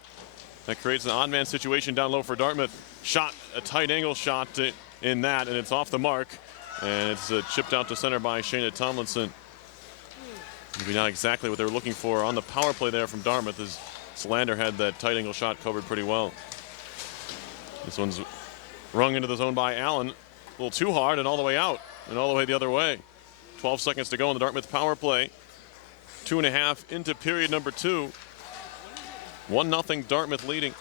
That creates an odd man situation down low for Dartmouth. Shot, a tight angle shot in that, and it's off the mark. And it's chipped out to center by Shayna Tomlinson. Maybe not exactly what they were looking for on the power play there from Dartmouth, as Solander had that tight angle shot covered pretty well. This one's rung into the zone by Allen. A little too hard and all the way out and all the way the other way. 12 seconds to go in the Dartmouth power play. 2.5 into period number 2. 1-0 Dartmouth leading.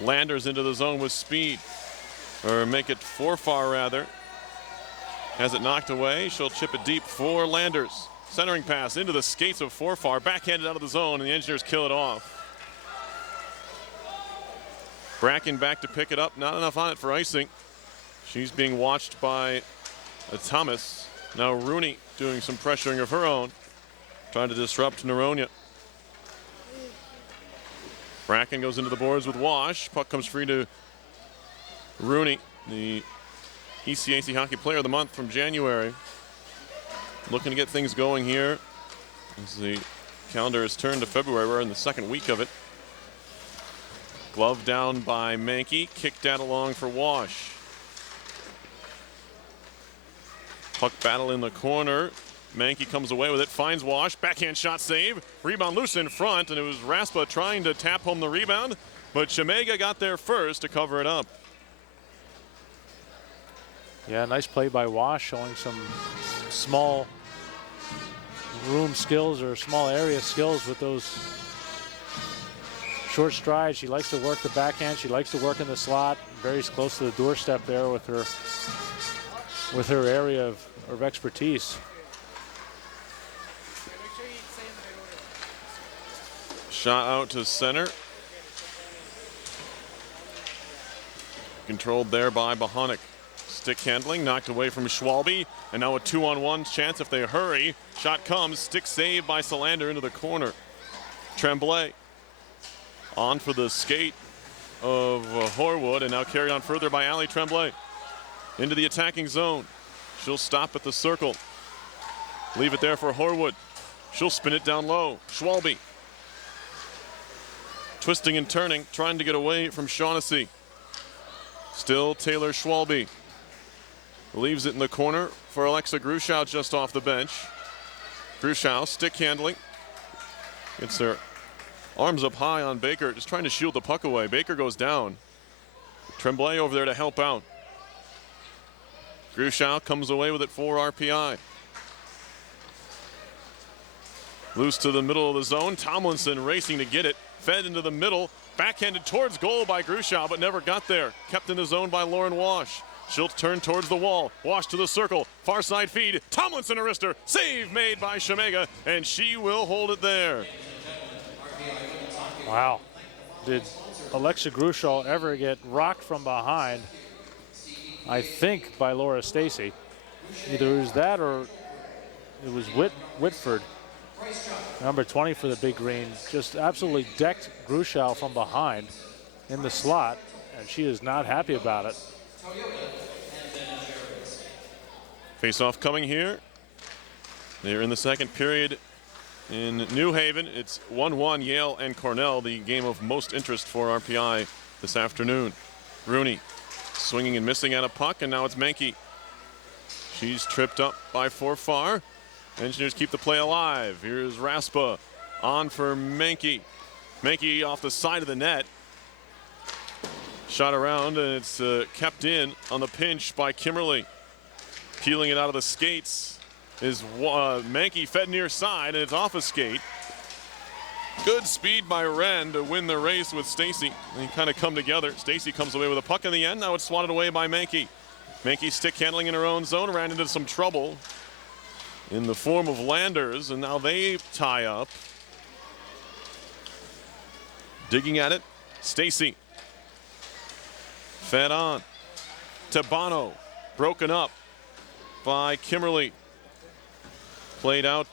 Landers into the zone with speed. Or make it Forfar rather. Has it knocked away. She'll chip it deep for Landers. Centering pass into the skates of Forfar. Backhanded out of the zone, and the Engineers kill it off. Bracken back to pick it up. Not enough on it for icing. She's being watched by Thomas. Now Rooney doing some pressuring of her own. Trying to disrupt Noronha. Bracken goes into the boards with Wash. Puck comes free to Rooney, the ECAC Hockey Player of the Month from January. Looking to get things going here as the calendar is turned to February. We're in the second week of it. Glove down by Mankey. Kicked out along for Wash. Puck battle in the corner. Mankey comes away with it, finds Wash, backhand shot save. Rebound loose in front, and it was Raspa trying to tap home the rebound, but Chemega got there first to cover it up. Yeah, nice play by Wash, showing some small room skills or small area skills with those short strides. She likes to work the backhand. She likes to work in the slot. Very close to the doorstep there with her area of of expertise. Shot out to center. Controlled there by Bohonic. Stick handling, knocked away from Schwalbe, and now a 2-on-1 chance if they hurry. Shot comes, stick saved by Solander into the corner. Tremblay on for the skate of Horwood, and now carried on further by Ali Tremblay. Into the attacking zone. She'll stop at the circle. Leave it there for Horwood. She'll spin it down low. Schwalbe. Twisting and turning, trying to get away from Shaughnessy. Still Taylor Schwalbe. Leaves it in the corner for Alexa Gruschow just off the bench. Gruschow, stick handling. Gets her arms up high on Baker, just trying to shield the puck away. Baker goes down. Tremblay over there to help out. Gruschow comes away with it for RPI. Loose to the middle of the zone. Tomlinson racing to get it. Fed into the middle. Backhanded towards goal by Gruschow, but never got there. Kept in the zone by Lauren Wash. She'll turn towards the wall. Wash to the circle. Far side feed. Tomlinson a wrister. Save made by Shemega, and she will hold it there. Wow. Did Alexa Gruschow ever get rocked from behind? I think by Laura Stacy. Either it was that or it was Whitford. Number 20 for the Big Green. Just absolutely decked Gruschow from behind in the slot, and she is not happy about it. Face-off coming here. They're in the second period in New Haven. It's 1-1 Yale and Cornell, the game of most interest for RPI this afternoon. Rooney swinging and missing at a puck, and now it's Menke. She's tripped up by Forfar. Engineers keep the play alive. Here's Raspa on for Menke. Menke off the side of the net. Shot around, and it's kept in on the pinch by Kimberly. Peeling it out of the skates is Menke, fed near side, and it's off a skate. Good speed by Wren to win the race with Stacy. They kind of come together. Stacy comes away with a puck in the end. Now it's swatted away by Menke. Menke stick handling in her own zone, ran into some trouble in the form of Landers, and now they tie up. Digging at it, Stacy. Fed on to Bono, broken up by Kimberly. Played out,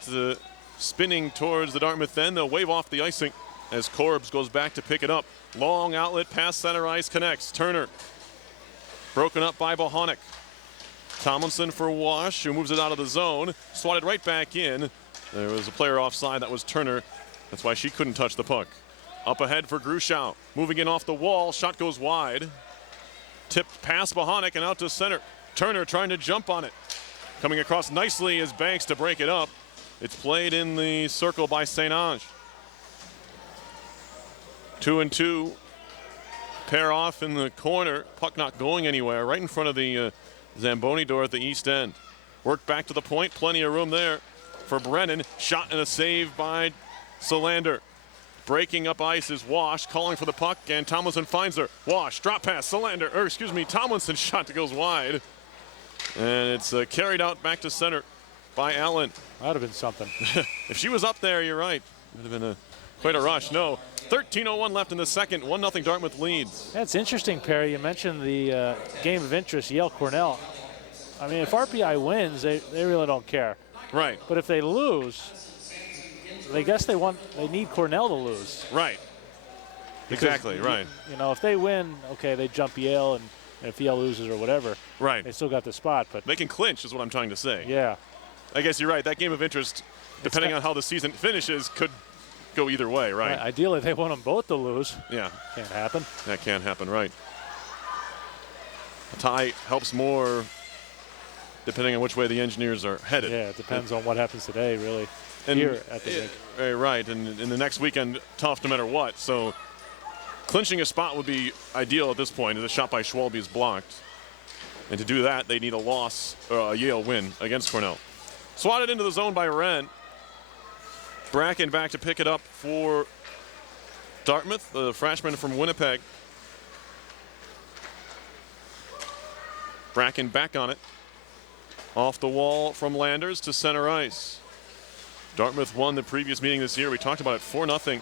spinning towards the Dartmouth end. They'll wave off the icing as Corbs goes back to pick it up. Long outlet past center ice, connects. Turner, broken up by Bohonic. Tomlinson for Wash, who moves it out of the zone. Swatted right back in. There was a player offside, that was Turner. That's why she couldn't touch the puck. Up ahead for Gruschow, moving in off the wall. Shot goes wide. Tipped past Bohonic and out to center. Turner trying to jump on it. Coming across nicely is Banks to break it up. It's played in the circle by St. Ange. 2-2. Pair off in the corner. Puck not going anywhere. Right in front of the Zamboni door at the east end. Worked back to the point. Plenty of room there for Brennan. Shot and a save by Solander. Breaking up ice is Wash, calling for the puck, and Tomlinson finds her. Wash, drop pass, Tomlinson shot that goes wide. And it's carried out back to center by Allen. That would have been something. If she was up there, you're right. It would have been quite a rush. No, 13:01 left in the second. 1-0 Dartmouth leads. That's interesting, Perry. You mentioned the game of interest, Yale Cornell. I mean, if RPI wins, they really don't care. Right. But if they lose, they need Cornell to lose. Right. Because, exactly, right. You know, if they win, okay, they jump Yale, and if Yale loses or whatever, right, they still got the spot. But they can clinch, is what I'm trying to say. Yeah. I guess you're right. That game of interest, depending on how the season finishes, could go either way, right? Ideally, they want them both to lose. Yeah. Can't happen. That can't happen, right. A tie helps more depending on which way the Engineers are headed. Yeah, it depends on what happens today, really, and here at the rink. Right, and in the next weekend, tough no matter what. So clinching a spot would be ideal at this point, as a shot by Schwalbe is blocked. And to do that, they need a loss, or a Yale win against Cornell. Swatted into the zone by Wren. Bracken back to pick it up for Dartmouth, the freshman from Winnipeg. Bracken back on it. Off the wall from Landers to center ice. Dartmouth won the previous meeting this year. We talked about it, 4-0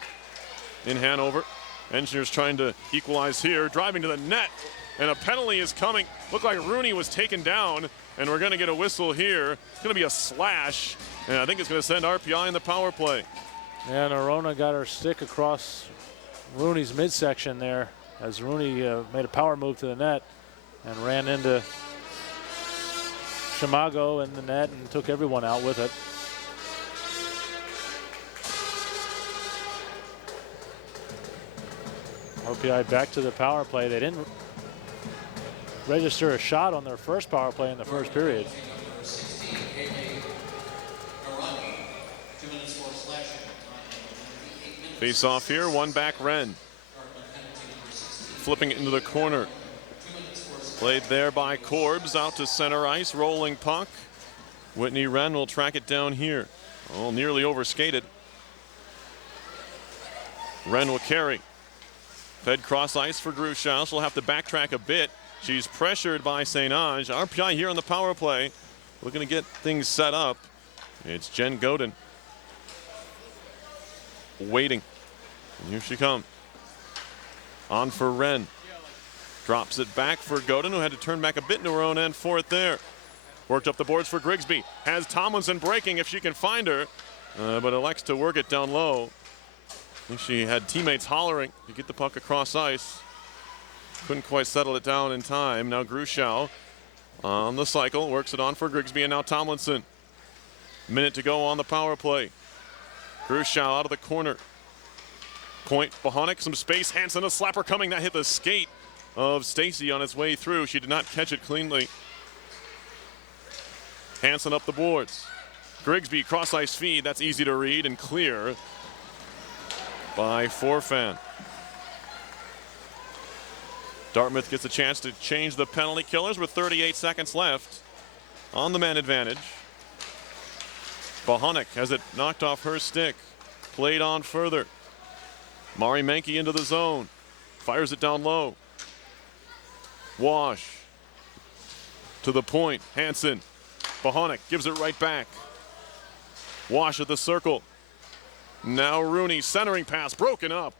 in Hanover. Engineers trying to equalize here, driving to the net, and a penalty is coming. Looked like Rooney was taken down, and we're going to get a whistle here. It's going to be a slash, and I think it's going to send RPI in the power play. And Arona got her stick across Rooney's midsection there as Rooney made a power move to the net and ran into Shimago in the net and took everyone out with it. RPI back to the power play. They didn't register a shot on their first power play in the first period. Face off here, one back Wren. Flipping it into the corner. Played there by Corbs, out to center ice, rolling puck. Whitney Wren will track it down here. Oh, nearly overskated. Wren will carry. Fed cross ice for Grushal. She'll have to backtrack a bit. She's pressured by St. Ange. RPI here on the power play. Looking to get things set up. It's Jen Godin. Waiting. And here she comes. On for Wren. Drops it back for Godin, who had to turn back a bit into her own end for it there. Worked up the boards for Grigsby. Has Tomlinson breaking if she can find her, but elects to work it down low. I think she had teammates hollering to get the puck across ice. Couldn't quite settle it down in time. Now Grushal on the cycle, works it on for Grigsby, and now Tomlinson. Minute to go on the power play. Grushal out of the corner. Point Bohonic, some space. Hansen, a slapper coming. That hit the skate of Stacy on its way through. She did not catch it cleanly. Hansen up the boards. Grigsby cross ice feed. That's easy to read and clear by Forfan. Dartmouth gets a chance to change the penalty killers with 38 seconds left on the man advantage. Bohonic has it knocked off her stick. Played on further. Mari Menke into the zone. Fires it down low. Wash. To the point. Hansen. Bohonic gives it right back. Wash at the circle. Now Rooney, centering pass, broken up.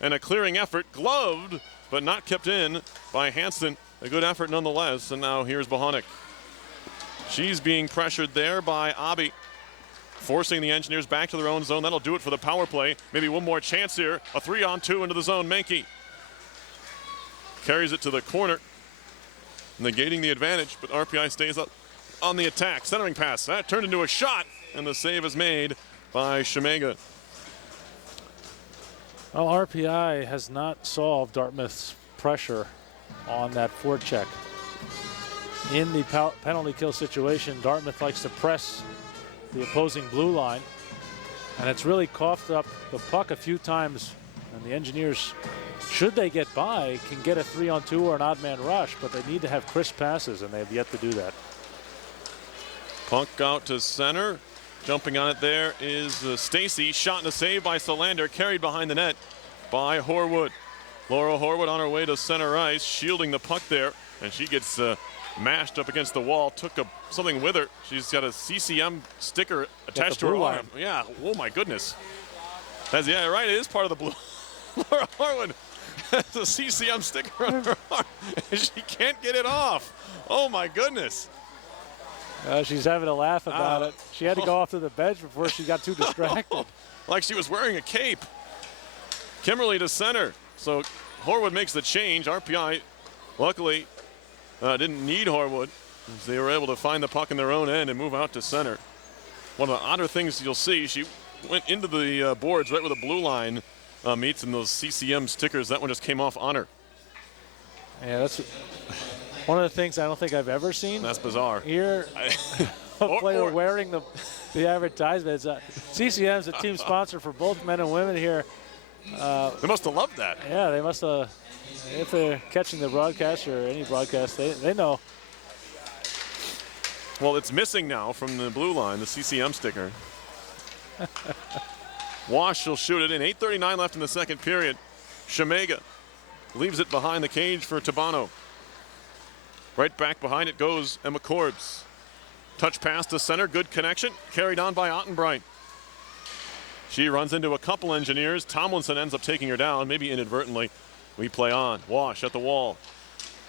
And a clearing effort, gloved, but not kept in by Hansen. A good effort nonetheless, and now here's Bohonic. She's being pressured there by Abi, forcing the Engineers back to their own zone. That'll do it for the power play. Maybe one more chance here. A 3-on-2 into the zone. Menke carries it to the corner, negating the advantage, but RPI stays up on the attack. Centering pass, that turned into a shot, and the save is made by Shemega. Well, RPI has not solved Dartmouth's pressure on that forecheck. In the penalty kill situation, Dartmouth likes to press the opposing blue line, and it's really coughed up the puck a few times, and the Engineers, should they get by, can get a 3-on-2 or an odd man rush, but they need to have crisp passes, and they have yet to do that. Puck out to center. Jumping on it there is Stacy. Shot and a save by Solander, carried behind the net by Horwood. Laura Horwood on her way to center ice, shielding the puck there, and she gets mashed up against the wall. Took something with her. She's got a CCM sticker attached to her arm. Yeah, oh my goodness. Yeah, right, it is part of the blue. Laura Horwood has a CCM sticker on her arm, and she can't get it off. Oh my goodness. She's having a laugh about it. She had to go off to the bench before she got too distracted. Like she was wearing a cape. Kimberly to center. So Horwood makes the change. RPI, luckily, didn't need Horwood. They were able to find the puck in their own end and move out to center. One of the odder things you'll see, she went into the boards right where the blue line meets, and those CCM stickers, that one just came off on her. Yeah, that's one of the things I don't think I've ever seen. That's bizarre. Here, a player wearing the advertisement. CCM's a team sponsor for both men and women here. They must have loved that. Yeah, they must have. If they're catching the broadcast or any broadcast, they know. Well, it's missing now from the blue line, the CCM sticker. Wash will shoot it in. 8:39 left in the second period. Shemega leaves it behind the cage for Tabano. Right back behind it goes Emma Corbs. Touch pass to center, good connection, carried on by Ottenbright. She runs into a couple Engineers. Tomlinson ends up taking her down, maybe inadvertently. We play on. Wash at the wall.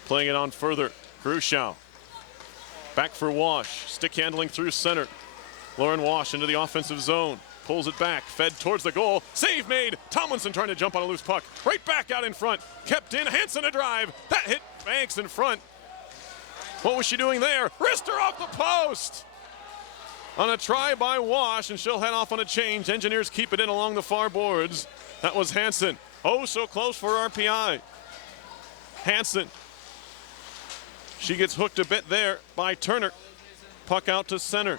Playing it on further. Gruschow. Back for Wash. Stick handling through center. Lauren Wash into the offensive zone. Pulls it back. Fed towards the goal. Save made. Tomlinson trying to jump on a loose puck. Right back out in front. Kept in. Hansen a drive. That hit Banks in front. What was she doing there? Wrister off the post! On a try by Wash, and she'll head off on a change. Engineers keep it in along the far boards. That was Hansen. Oh, so close for RPI. Hansen. She gets hooked a bit there by Turner. Puck out to center.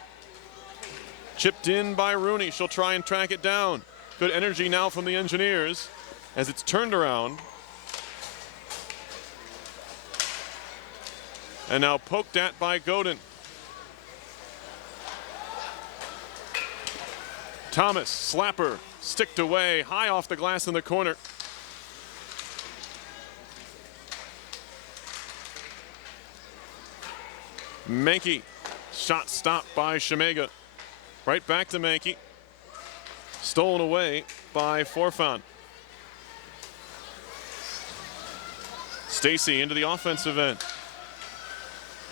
Chipped in by Rooney. She'll try and track it down. Good energy now from the Engineers as it's turned around. And now poked at by Godin. Thomas, slapper, sticked away, high off the glass in the corner. Menke, shot stopped by Shemega. Right back to Menke. Stolen away by Forfan. Stacy into the offensive end.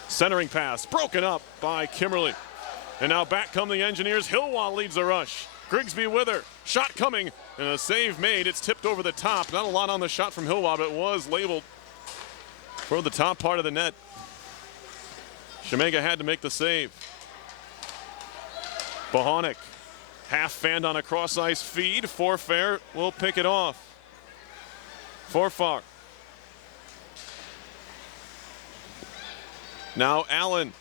Centering pass, broken up by Kimberly. And now back come the Engineers. Hilwa leads the rush. Grigsby with her. Shot coming and a save made. It's tipped over the top. Not a lot on the shot from Hilwa, but it was labeled for the top part of the net. Shemega had to make the save. Bohonic, half fanned on a cross ice feed. Forfair will pick it off. Forfar. Now Allen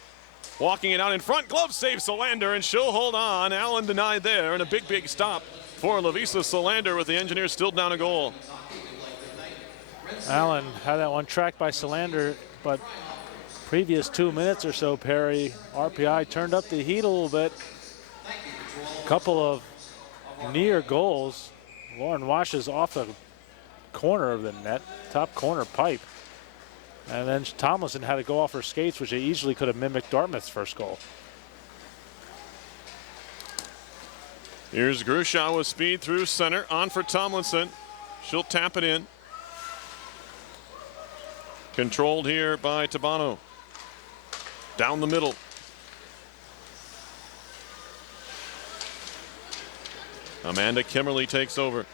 walking it out in front. Glove save Solander, and she'll hold on. Allen denied there, and a big, big stop for Lavisa Solander with the Engineers still down a goal. Allen had that one tracked by Solander, but previous 2 minutes or so, Perry, RPI turned up the heat a little bit. A couple of near goals. Lauren washes off the corner of the net, top corner pipe. And then Tomlinson had to go off her skates, which they easily could have mimicked Dartmouth's first goal. Here's Gruschow with speed through center. On for Tomlinson. She'll tap it in. Controlled here by Tabano. Down the middle. Amanda Kimmerly takes over.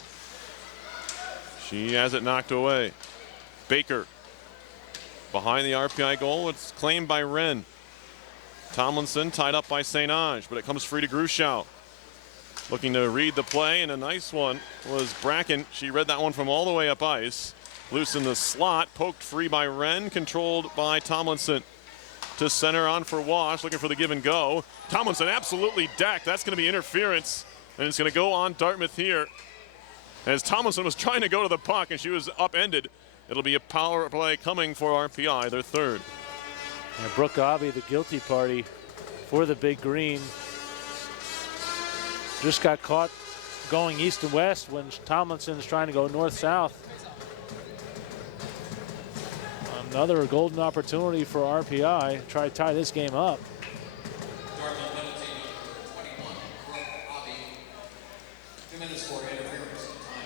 She has it knocked away. Baker. Behind the RPI goal, it's claimed by Wren. Tomlinson tied up by St. Ange, but it comes free to Gruschow. Looking to read the play, and a nice one was Bracken. She read that one from all the way up ice. Loose in the slot, poked free by Wren, controlled by Tomlinson. To center on for Wash, looking for the give and go. Tomlinson absolutely decked. That's going to be interference, and it's going to go on Dartmouth here. As Tomlinson was trying to go to the puck, and she was upended. It'll be a power play coming for RPI, their third. And Brooke Abbey, the guilty party for the Big Green, just got caught going east and west when Tomlinson's trying to go north-south. Another golden opportunity for RPI. Try to tie this game up.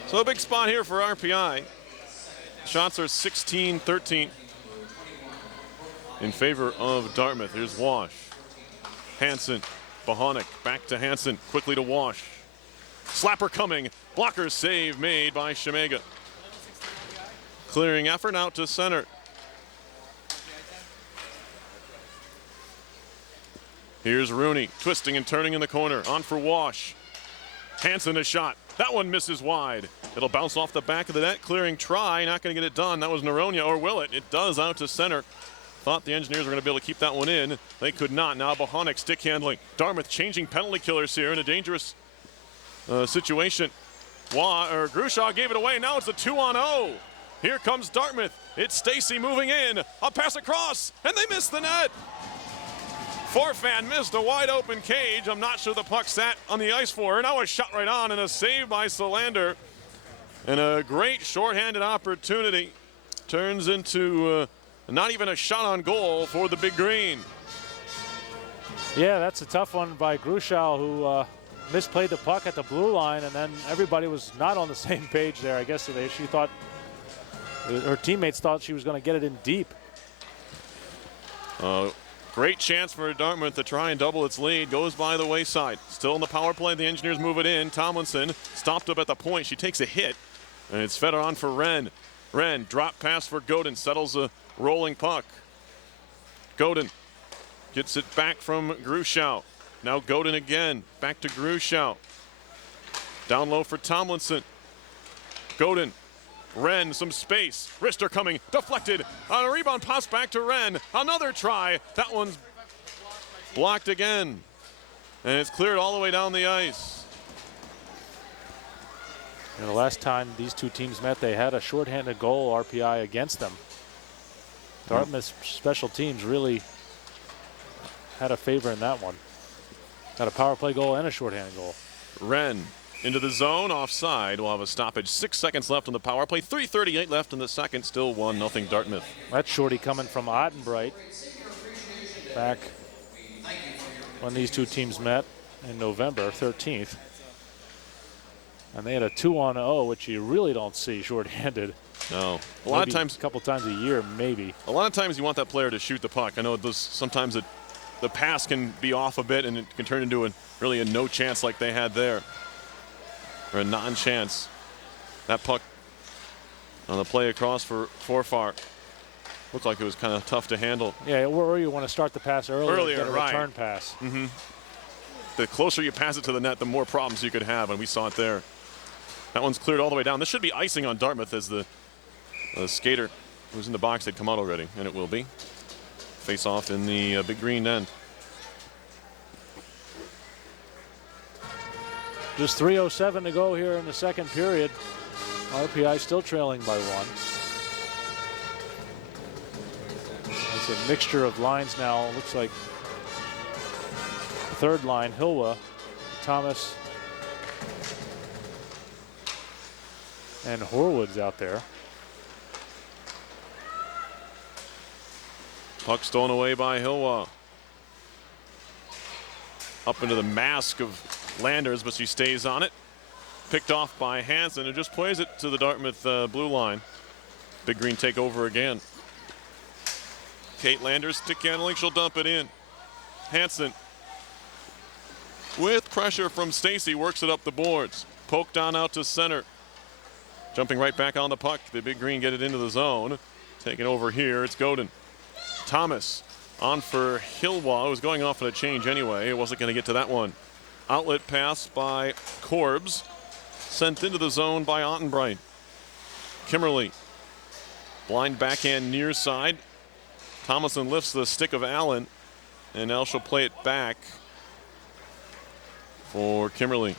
So a big spot here for RPI. Shots are 16-13 in favor of Dartmouth. Here's Wash. Hansen, Bohonic, back to Hansen, quickly to Wash. Slapper coming, blocker save made by Shemega. Clearing effort out to center. Here's Rooney, twisting and turning in the corner, on for Wash. Hansen a shot. That one misses wide. It'll bounce off the back of the net, clearing try, not going to get it done. That was Noronha, or will it? It does, out to center. Thought the Engineers were going to be able to keep that one in. They could not. Now Bohonic stick handling. Dartmouth changing penalty killers here in a dangerous situation. Gruschow gave it away. Now it's a 2-on-0. Here comes Dartmouth. It's Stacy moving in. A pass across, and they missed the net. Forfan missed a wide open cage. I'm not sure the puck sat on the ice for her. Now a shot right on and a save by Solander. And a great shorthanded opportunity turns into not even a shot on goal for the Big Green. Yeah, that's a tough one by Gruschow, who misplayed the puck at the blue line, and then everybody was not on the same page there. I guess she thought, her teammates thought she was going to get it in deep. Great chance for Dartmouth to try and double its lead. Goes by the wayside. Still in the power play. The Engineers move it in. Tomlinson stopped up at the point. She takes a hit, and it's fed on for Wren. Wren, drop pass for Godin. Settles a rolling puck. Godin gets it back from Gruschow. Now Godin again. Back to Gruschow. Down low for Tomlinson. Godin. Wren, some space. Rister coming, deflected. On a rebound, pass back to Wren. Another try. That one's blocked again. And it's cleared all the way down the ice. And the last time these two teams met, they had a shorthanded goal RPI against them. Dartmouth's special teams really had a favor in that one. Had a power play goal and a shorthanded goal. Wren into the zone, offside. We'll have a stoppage. 6 seconds left on the power play. 3:38 left in the second. Still 1-0 Dartmouth. That's shorty coming from Ottenbright back when these two teams met in November 13th. And they had a 2-on-0, which you really don't see shorthanded. No. A lot of times, a couple times a year, maybe. A lot of times you want that player to shoot the puck. I know those, sometimes the pass can be off a bit and it can turn into really a no chance like they had there. Or a non-chance. That puck on the play across for Forfar looked like it was kind of tough to handle. Yeah, or you want to start the pass earlier, get a right. return pass. Mm-hmm. The closer you pass it to the net, the more problems you could have, and we saw it there. That one's cleared all the way down. This should be icing on Dartmouth as the skater who's in the box had come out already, and it will be. Face off in the Big Green end. Just 3:07 to go here in the second period. RPI still trailing by 1. It's a mixture of lines now. Looks like third line, Hilwa, Thomas, and Horwood's out there. Puck stolen away by Hilwa. Up into the mask of Landers, but she stays on it. Picked off by Hansen, who just plays it to the Dartmouth blue line. Big Green take over again. Kate Landers, stick handling, she'll dump it in. Hansen, with pressure from Stacy, works it up the boards. Poked on out to center. Jumping right back on the puck. The Big Green get it into the zone. Taking over here, it's Godin. Thomas on for Hilwa, who's going off on a change anyway. It wasn't going to get to that one. Outlet pass by Corbs. Sent into the zone by Ottenbright. Kimmerly. Blind backhand near side. Thomason lifts the stick of Allen. And now she'll play it back for Kimmerly.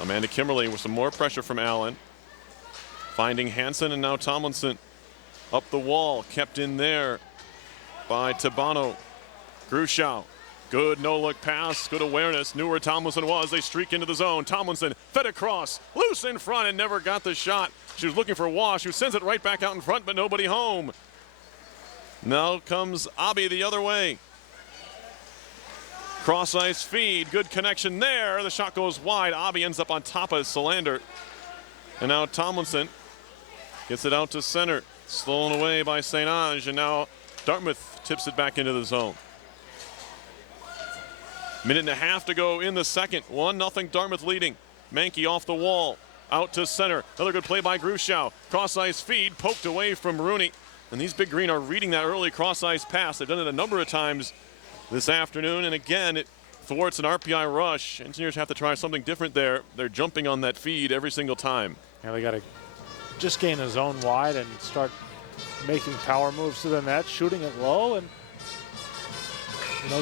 Amanda Kimmerly with some more pressure from Allen. Finding Hansen and now Tomlinson. Up the wall, kept in there by Tabano. Gruschow. Good no-look pass, good awareness. Knew where Tomlinson was. They streak into the zone. Tomlinson fed across, loose in front and never got the shot. She was looking for Wash, who sends it right back out in front, but nobody home. Now comes Abby the other way. Cross-ice feed, good connection there. The shot goes wide. Abby ends up on top of Solander. And now Tomlinson gets it out to center. Stolen away by St. Ange, and now Dartmouth tips it back into the zone. Minute and a half to go in the second. 1-0 Dartmouth leading. Mankey off the wall. Out to center. Another good play by Gruschow. Cross-ice feed, poked away from Rooney. And these Big Green are reading that early cross-ice pass. They've done it a number of times this afternoon. And again, it thwarts an RPI rush. Engineers have to try something different there. They're jumping on that feed every single time. Yeah, they got to just gain the zone wide and start making power moves to the net, shooting it low, and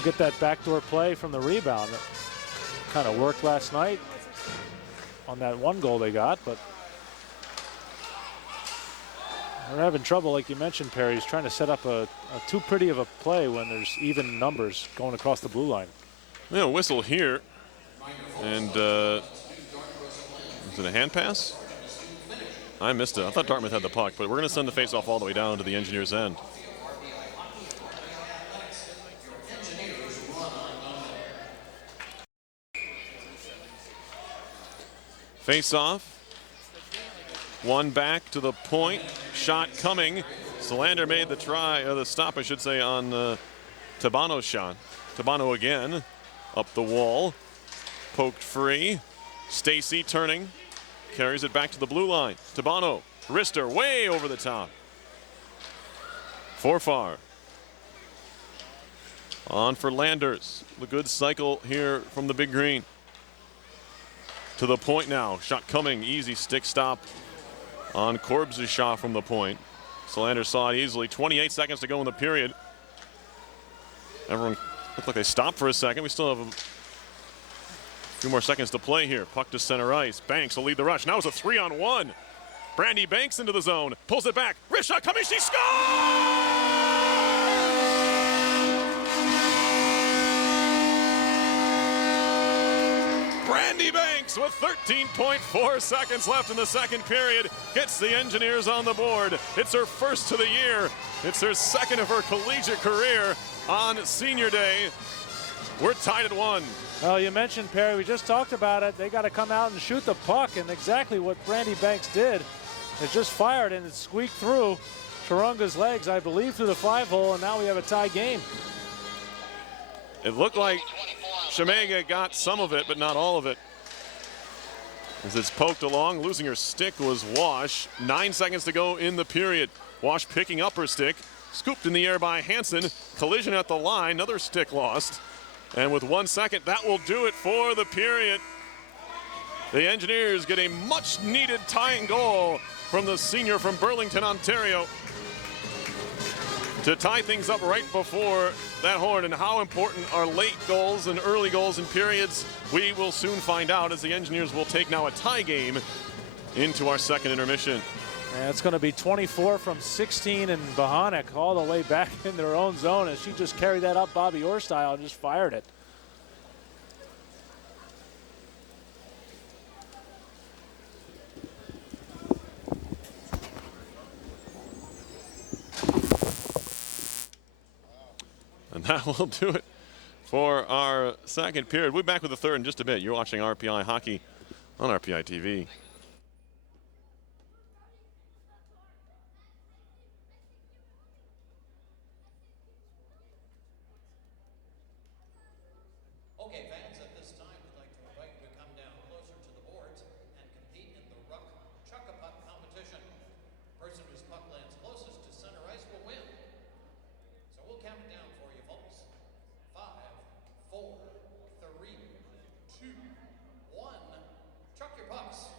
get that backdoor play from the rebound. That kind of worked last night on that one goal they got, but they're having trouble, like you mentioned, Perry. He's trying to set up a too pretty of a play when there's even numbers going across the blue line. Yeah, whistle here, and is it a hand pass? I missed it. I thought Dartmouth had the puck, but we're going to send the faceoff all the way down to the Engineers' end. Face off. One back to the point. Shot coming. Solander made the try, or the stop, I should say, on Tabano's shot. Tabano again. Up the wall. Poked free. Stacy turning. Carries it back to the blue line. Tabano. Wrister way over the top. Forfar. On for Landers. The good cycle here from the Big Green. To the point now. Shot coming. Easy stick stop on Corbs' shot from the point. Solander saw it easily. 28 seconds to go in the period. Everyone looked like they stopped for a second. We still have a few more seconds to play here. Puck to center ice. Banks will lead the rush. Now it's a 3-on-1. Brandy Banks into the zone. Pulls it back. Wrist shot coming. She scores! Brandy Banks with 13.4 seconds left in the second period gets the Engineers on the board. It's her first of the year. It's her second of her collegiate career on senior day. We're tied at 1. Well, you mentioned, Perry, we just talked about it. They got to come out and shoot the puck, and exactly what Brandy Banks did is just fired, and it squeaked through Turunga's legs, I believe, through the 5-hole, and now we have a tie game. It looked like Shemega got some of it, but not all of it. As it's poked along, losing her stick was Wash. 9 seconds to go in the period. Wash picking up her stick, scooped in the air by Hansen. Collision at the line, another stick lost. And with 1 second, that will do it for the period. The Engineers get a much-needed tying goal from the senior from Burlington, Ontario, to tie things up right before that horn. And how important are late goals and early goals in periods? We will soon find out, as the Engineers will take now a tie game into our second intermission. And it's going to be 24 from 16, and Bohanek all the way back in their own zone as she just carried that up Bobby Orr style and just fired it. And that will do it for our second period. We'll be back with the third in just a bit. You're watching RPI Hockey on RPI TV. Okay, fans, at this time, we'd like to invite you to come down closer to the boards and compete in the Ruck Chuck-a-Puck competition. The person whose puck lands closest to center ice will win. So we'll count it down for you, folks. 5, 4, 3, 2, 1. Chuck your pucks.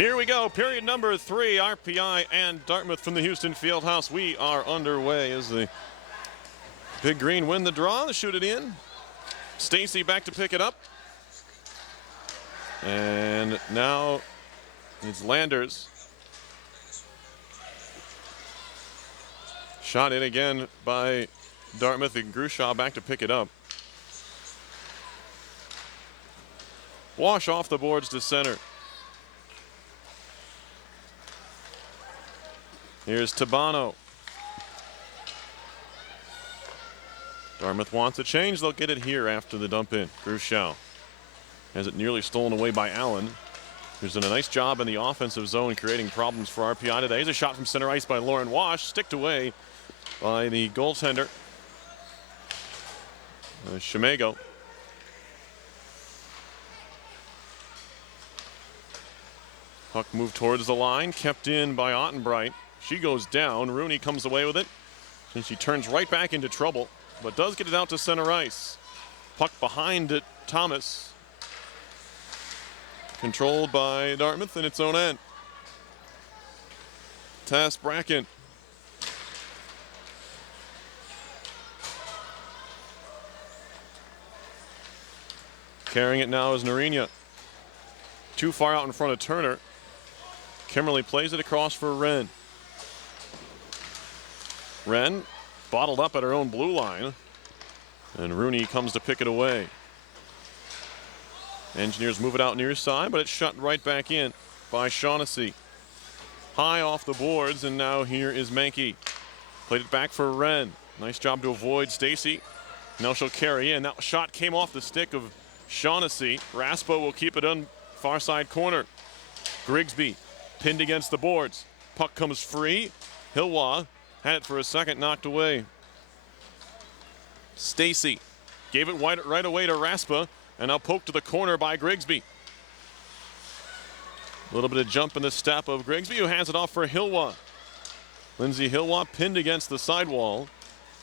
Here we go, period number 3, RPI and Dartmouth from the Houston Fieldhouse. We are underway as the Big Green win the draw, they shoot it in. Stacy back to pick it up. And now it's Landers. Shot in again by Dartmouth, and Grushaw back to pick it up. Wash off the boards to center. Here's Tabano. Dartmouth wants a change. They'll get it here after the dump in. Grushaw has it nearly stolen away by Allen, who's done a nice job in the offensive zone creating problems for RPI today. Here's a shot from center ice by Lauren Wash, sticked away by the goaltender, Shimego. Puck moved towards the line, kept in by Ottenbright. She goes down. Rooney comes away with it, and she turns right back into trouble, but does get it out to center ice. Puck behind it, Thomas. Controlled by Dartmouth in its own end. Tass Bracken. Carrying it now is Narinya. Too far out in front of Turner. Kimberly plays it across for Wren. Wren bottled up at her own blue line, and Rooney comes to pick it away. Engineers move it out near side, but it's shut right back in by Shaughnessy. High off the boards, and now here is Mankey. Played it back for Wren. Nice job to avoid Stacy. Now she'll carry in. That shot came off the stick of Shaughnessy. Raspo will keep it on far side corner. Grigsby pinned against the boards. Puck comes free. Hilwa had it for a second, knocked away. Stacy gave it right away to Raspa, and now poked to the corner by Grigsby. A little bit of jump in the step of Grigsby, who hands it off for Hilwa. Lindsay Hilwa pinned against the sidewall,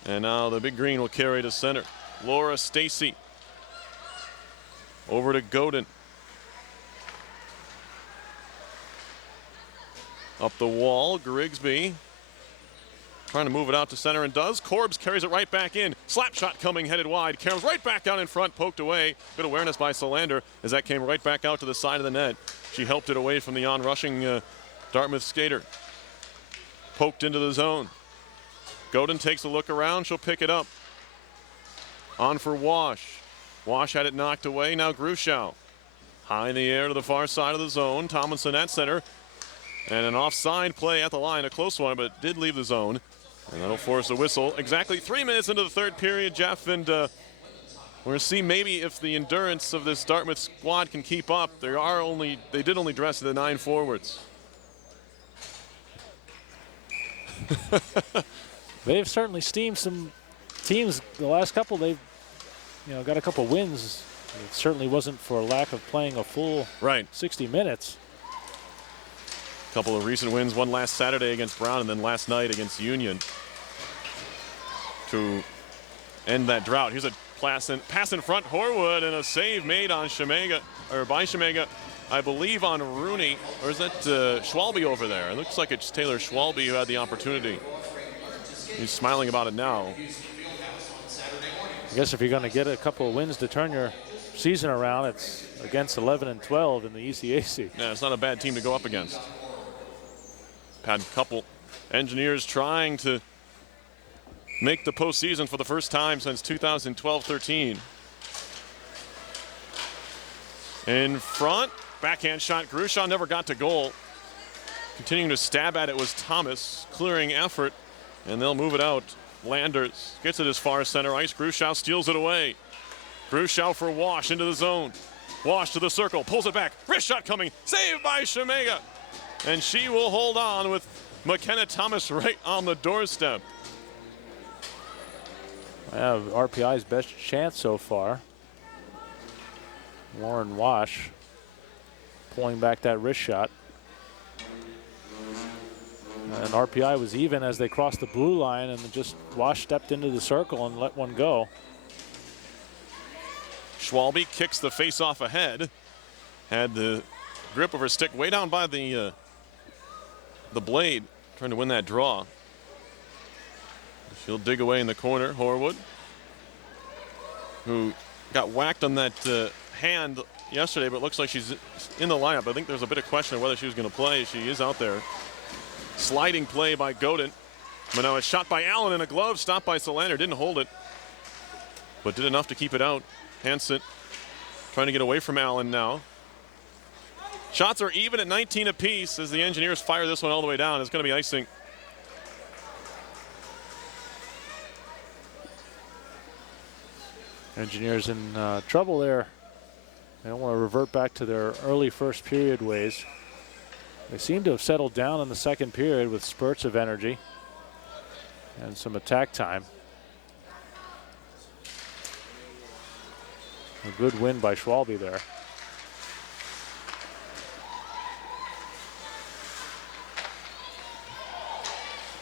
and now the Big Green will carry to center. Laura Stacy over to Godin. Up the wall, Grigsby trying to move it out to center, and does. Corbs carries it right back in. Slap shot coming, headed wide. Carols right back down in front, poked away. Good awareness by Solander as that came right back out to the side of the net. She helped it away from the on-rushing Dartmouth skater. Poked into the zone. Godin takes a look around. She'll pick it up. On for Wash. Wash had it knocked away. Now Grushaw. High in the air to the far side of the zone. Tomlinson at center. And an offside play at the line. A close one, but it did leave the zone. And that'll force a whistle. Exactly 3 minutes into the third period, Jeff. And we're going to see maybe if the endurance of this Dartmouth squad can keep up. They did only dress the 9 forwards. They've certainly steamed some teams the last couple. They've got a couple wins. It certainly wasn't for lack of playing a full 60 minutes. A couple of recent wins, one last Saturday against Brown and then last night against Union to end that drought. Here's a pass in front, Horwood, and a save made on Shimega, or by Shimega, I believe on Rooney, or is that Schwalbe over there? It looks like it's Taylor Schwalbe who had the opportunity. He's smiling about it now. I guess if you're going to get a couple of wins to turn your season around, it's against 11 and 12 in the ECAC. Yeah, it's not a bad team to go up against. Had a couple Engineers trying to make the postseason for the first time since 2012-13. In front, backhand shot. Grushaw never got to goal. Continuing to stab at it was Thomas, clearing effort, and they'll move it out. Landers gets it as far as center ice. Grushaw steals it away. Grushaw for Wash into the zone. Wash to the circle, pulls it back. Wrist shot coming, saved by Shimega. And she will hold on with McKenna Thomas right on the doorstep. RPI's best chance so far. Lauren Wash pulling back that wrist shot. And RPI was even as they crossed the blue line, and just Wash stepped into the circle and let one go. Schwalbe kicks the face-off ahead. Had the grip of her stick way down by the blade, trying to win that draw. She'll dig away in the corner. Horwood, who got whacked on that hand yesterday, but looks like she's in the lineup. I think there's a bit of question of whether she was going to play. She is out there. Sliding play by Godin. But now a shot by Allen in a glove, stopped by Solander. Didn't hold it, but did enough to keep it out. Hansen trying to get away from Allen now. Shots are even at 19 apiece as the Engineers fire this one all the way down. It's going to be icing. Engineers in trouble there. They don't want to revert back to their early first period ways. They seem to have settled down in the second period with spurts of energy and some attack time. A good win by Schwalbe there.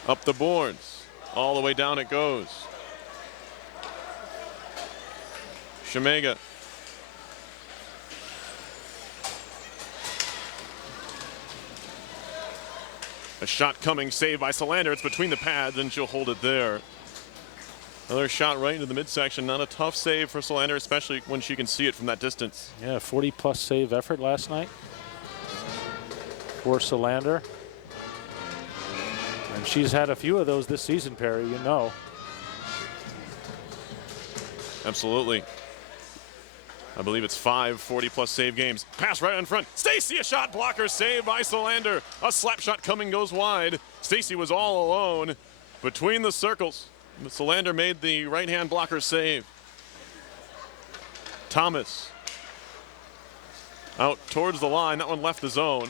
Up the boards, all the way down it goes. Shemega. A shot coming, saved by Solander. It's between the pads, and she'll hold it there. Another shot right into the midsection. Not a tough save for Solander, especially when she can see it from that distance. Yeah, 40+ save effort last night for Solander. And she's had a few of those this season, Perry, you know. Absolutely. I believe it's 5 40+ save games. Pass right in front. Stacy, a shot blocker, saved by Solander. A slap shot coming, goes wide. Stacy was all alone between the circles. But Solander made the right-hand blocker save. Thomas out towards the line. That one left the zone.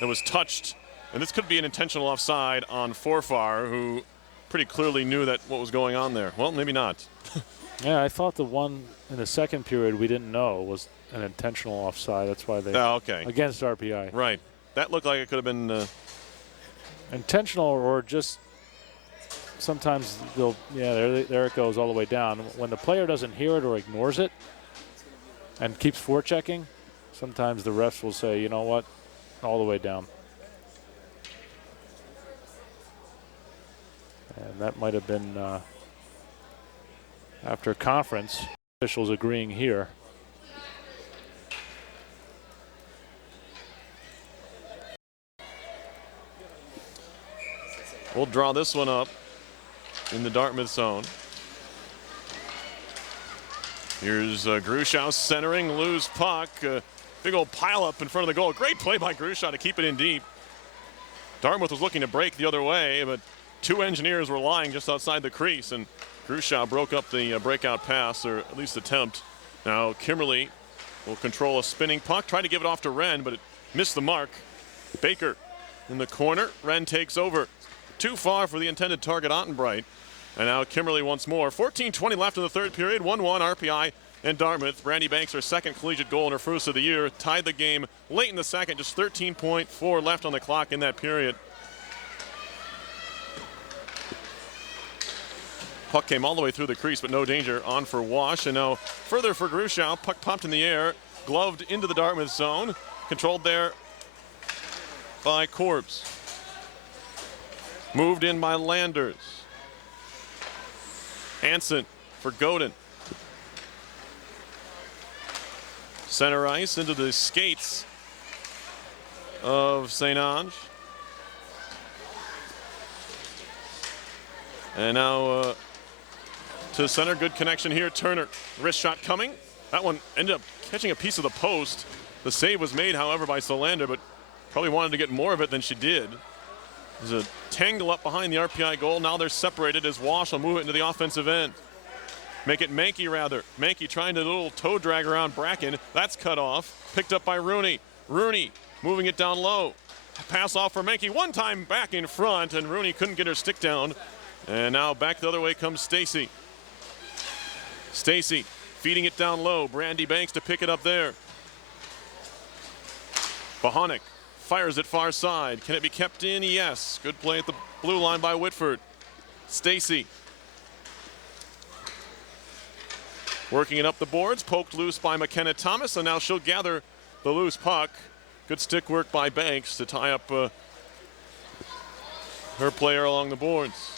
It was touched. And this could be an intentional offside on Forfar, who pretty clearly knew that what was going on there. Well, maybe not. Yeah, I thought the one in the second period we didn't know was an intentional offside. That's why they okay. Against RPI. Right. That looked like it could have been intentional, or just sometimes they'll, yeah, there it goes all the way down. When the player doesn't hear it or ignores it and keeps forechecking, sometimes the refs will say, you know what, all the way down. And that might have been after conference, officials agreeing here. We'll draw this one up in the Dartmouth zone. Here's Gruschow centering, loose puck. Big old pile up in front of the goal. Great play by Gruschow to keep it in deep. Dartmouth was looking to break the other way, but two Engineers were lying just outside the crease, and Gruschow broke up the breakout pass, or at least attempt. Now Kimberly will control a spinning puck, try to give it off to Wren, but it missed the mark. Baker in the corner. Wren takes over. Too far for the intended target, Ottenbright. And now Kimberly once more. 14:20 left in the third period. 1-1 RPI and Dartmouth. Brandy Banks, her second collegiate goal in her first of the year, tied the game late in the second. Just 13.4 left on the clock in that period. Puck came all the way through the crease, but no danger. On for Wash, and now further for Gruschow. Puck popped in the air, gloved into the Dartmouth zone. Controlled there by Corbs. Moved in by Landers. Hansen for Godin. Center ice into the skates of St. Ange. And now to center, good connection here. Turner, wrist shot coming. That one ended up catching a piece of the post. The save was made, however, by Solander, but probably wanted to get more of it than she did. There's a tangle up behind the RPI goal. Now they're separated as Wash will move it into the offensive end. Make it Mankey, rather. Mankey trying to do a little toe drag around Bracken. That's cut off. Picked up by Rooney. Rooney moving it down low. Pass off for Mankey. One time back in front, and Rooney couldn't get her stick down. And now back the other way comes Stacy. Stacy feeding it down low. Brandy Banks to pick it up there. Bohonic fires it far side. Can it be kept in? Yes. Good play at the blue line by Whitford. Stacy working it up the boards. Poked loose by McKenna Thomas, and now she'll gather the loose puck Good stick work by Banks to tie up her player along the boards.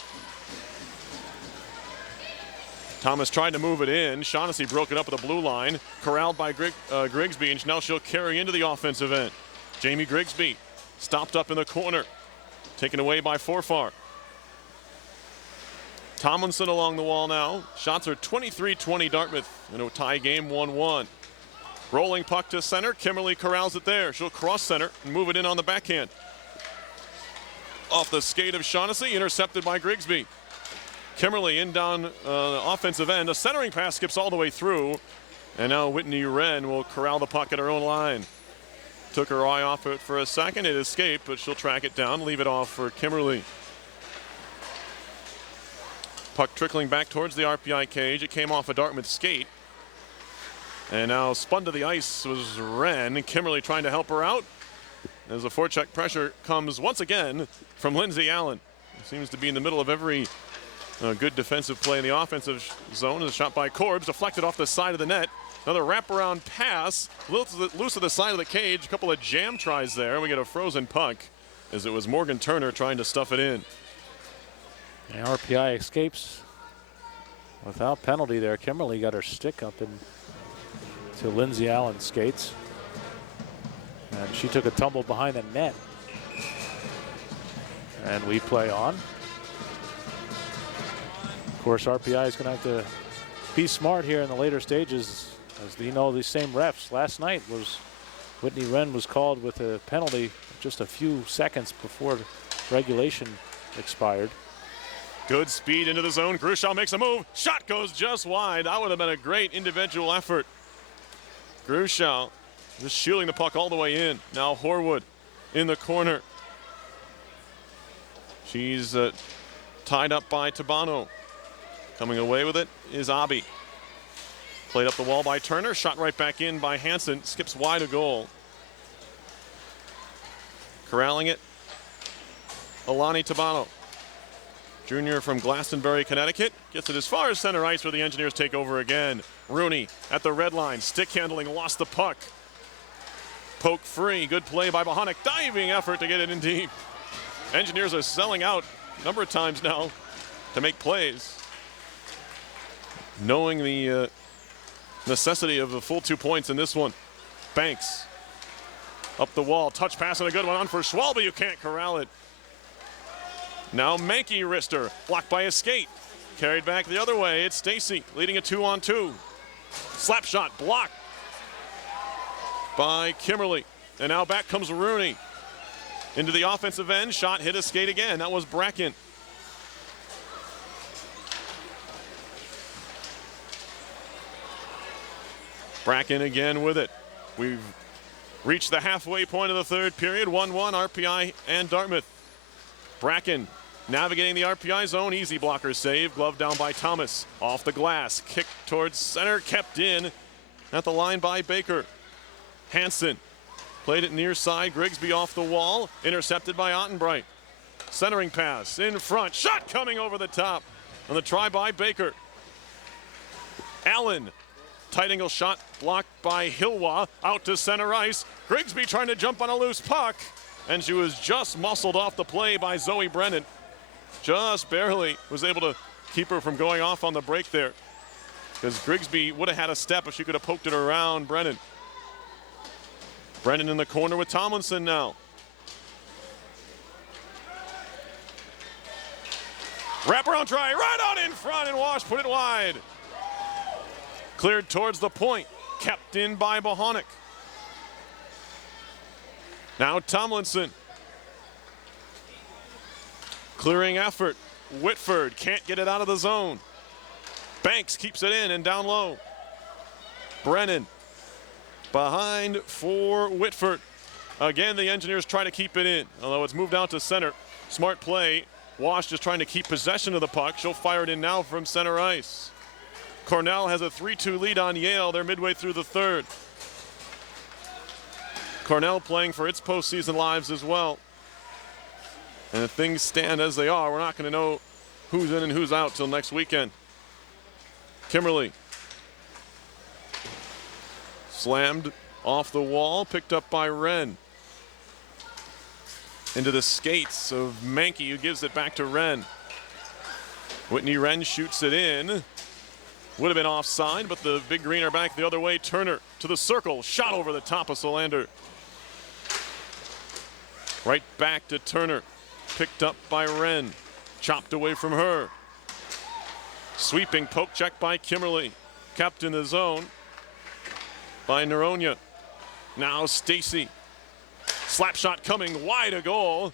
Thomas tried to move it in. Shaughnessy broke it up at the blue line. Corralled by Grigsby, and now she'll carry into the offensive end. Jamie Grigsby stopped up in the corner. Taken away by Forfar. Tomlinson along the wall now. Shots are 23-20 Dartmouth in a tie game, 1-1. Rolling puck to center. Kimberly corrals it there. She'll cross center and move it in on the backhand. Off the skate of Shaughnessy, intercepted by Grigsby. Kimberly in down the offensive end. A centering pass skips all the way through. And now Whitney Wren will corral the puck at her own line. Took her eye off it for a second. It escaped, but she'll track it down, leave it off for Kimberly. Puck trickling back towards the RPI cage. It came off a Dartmouth skate. And now spun to the ice was Wren. Kimberly trying to help her out. As the forecheck pressure comes once again from Lindsay Allen. Seems to be in the middle of every good defensive play in the offensive zone. A shot by Corbs, deflected off the side of the net. Another wraparound pass, loose of the side of the cage. A couple of jam tries there. We get a frozen puck as it was Morgan Turner trying to stuff it in. And RPI escapes without penalty there. Kimberly got her stick up to Lindsay Allen's skates. And she took a tumble behind the net. And we play on. Of course, RPI is going to have to be smart here in the later stages, as you know, these same refs. Last night was Whitney Wren was called with a penalty just a few seconds before regulation expired. Good speed into the zone. Grushaw makes a move. Shot goes just wide. That would have been a great individual effort. Grushaw just shielding the puck all the way in. Now Horwood in the corner. She's tied up by Tabano. Coming away with it is Abi. Played up the wall by Turner. Shot right back in by Hansen. Skips wide of goal. Corralling it. Alani Tabano. Junior from Glastonbury, Connecticut. Gets it as far as center ice where the Engineers take over again. Rooney at the red line. Stick handling. Lost the puck. Poke free. Good play by Bohonic. Diving effort to get it in deep. Engineers are selling out a number of times now to make plays. Knowing the necessity of the full 2 points in this one. Banks up the wall. Touch pass and a good one on for Schwalbe. You can't corral it. Now Mankey wrister. Blocked by a skate. Carried back the other way. It's Stacy leading a 2-on-2. Slap shot blocked by Kimberly. And now back comes Rooney. Into the offensive end. Shot hit a skate again. That was Bracken. Bracken again with it. We've reached the halfway point of the third period. 1-1 RPI and Dartmouth. Bracken navigating the RPI zone. Easy blocker save. Glove down by Thomas. Off the glass. Kick towards center. Kept in at the line by Baker. Hansen played it near side. Grigsby off the wall. Intercepted by Ottenbright. Centering pass in front. Shot coming over the top on the try by Baker. Allen. Tight angle shot blocked by Hilwa. Out to center ice. Grigsby trying to jump on a loose puck. And she was just muscled off the play by Zoe Brennan. Just barely was able to keep her from going off on the break there. Because Grigsby would have had a step if she could have poked it around Brennan. Brennan in the corner with Tomlinson now. Wraparound try right on in front and Wash put it wide. Cleared towards the point. Kept in by Bohonic. Now Tomlinson. Clearing effort. Whitford can't get it out of the zone. Banks keeps it in and down low. Brennan behind for Whitford. Again, the Engineers try to keep it in, although it's moved out to center. Smart play. Wash just trying to keep possession of the puck. She'll fire it in now from center ice. Cornell has a 3-2 lead on Yale. They're midway through the third. Cornell playing for its postseason lives as well. And if things stand as they are, we're not going to know who's in and who's out till next weekend. Kimberly. Slammed off the wall, picked up by Wren. into the skates of Mankey, who gives it back to Wren. Whitney Wren shoots it in. Would have been offside, but the Big Green are back the other way. Turner to the circle, shot over the top of Solander. Right back to Turner, picked up by Wren, chopped away from her. Sweeping poke check by Kimmerly, kept in the zone by Noronha. Now Stacy, slap shot coming, wide a goal.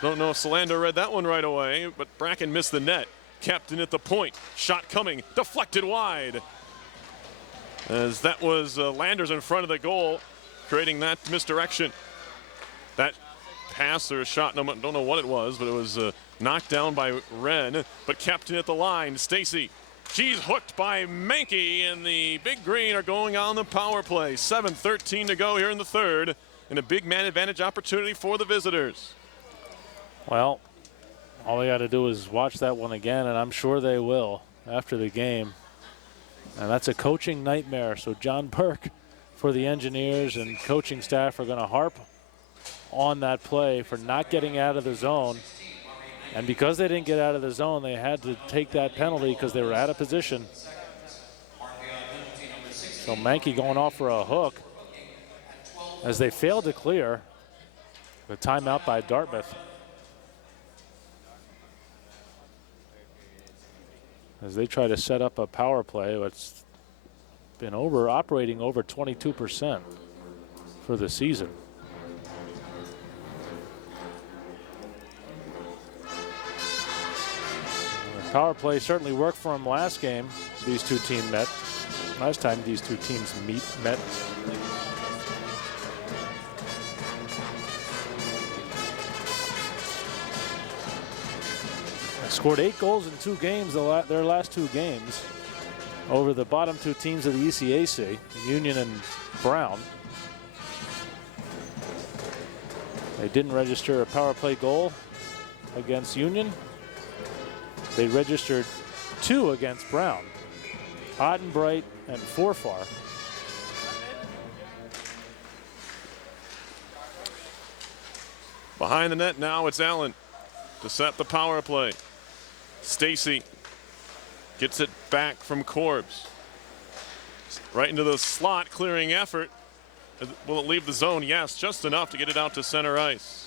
Don't know if Solander read that one right away, but Bracken missed the net. Kept in at the point, shot coming, deflected wide. As that was Landers in front of the goal, creating that misdirection. That pass or shot, don't know what it was, but it was knocked down by Wren, but kept in at the line. Stacy, she's hooked by Mankey, and the Big Green are going on the power play. 7:13 to go here in the third, and a big man advantage opportunity for the visitors. Well, all they got to do is watch that one again, and I'm sure they will after the game. And that's a coaching nightmare. So John Burke for the Engineers and coaching staff are going to harp on that play for not getting out of the zone. And because they didn't get out of the zone, they had to take that penalty because they were out of position. So Mankey going off for a hook as they failed to clear. The timeout by Dartmouth. As they try to set up a power play, it's been operating over 22% for the season. The power play certainly worked for them last game. These two teams met. Last time these two teams met. Scored 8 goals in 2 games, their last 2 games, over the bottom 2 teams of the ECAC, Union and Brown. They didn't register a power play goal against Union. They registered 2 against Brown, Ottenbright and Forfar. Behind the net now, it's Allen to set the power play. Stacy gets it back from Corbs. Right into the slot, clearing effort. Will it leave the zone? Yes, just enough to get it out to center ice.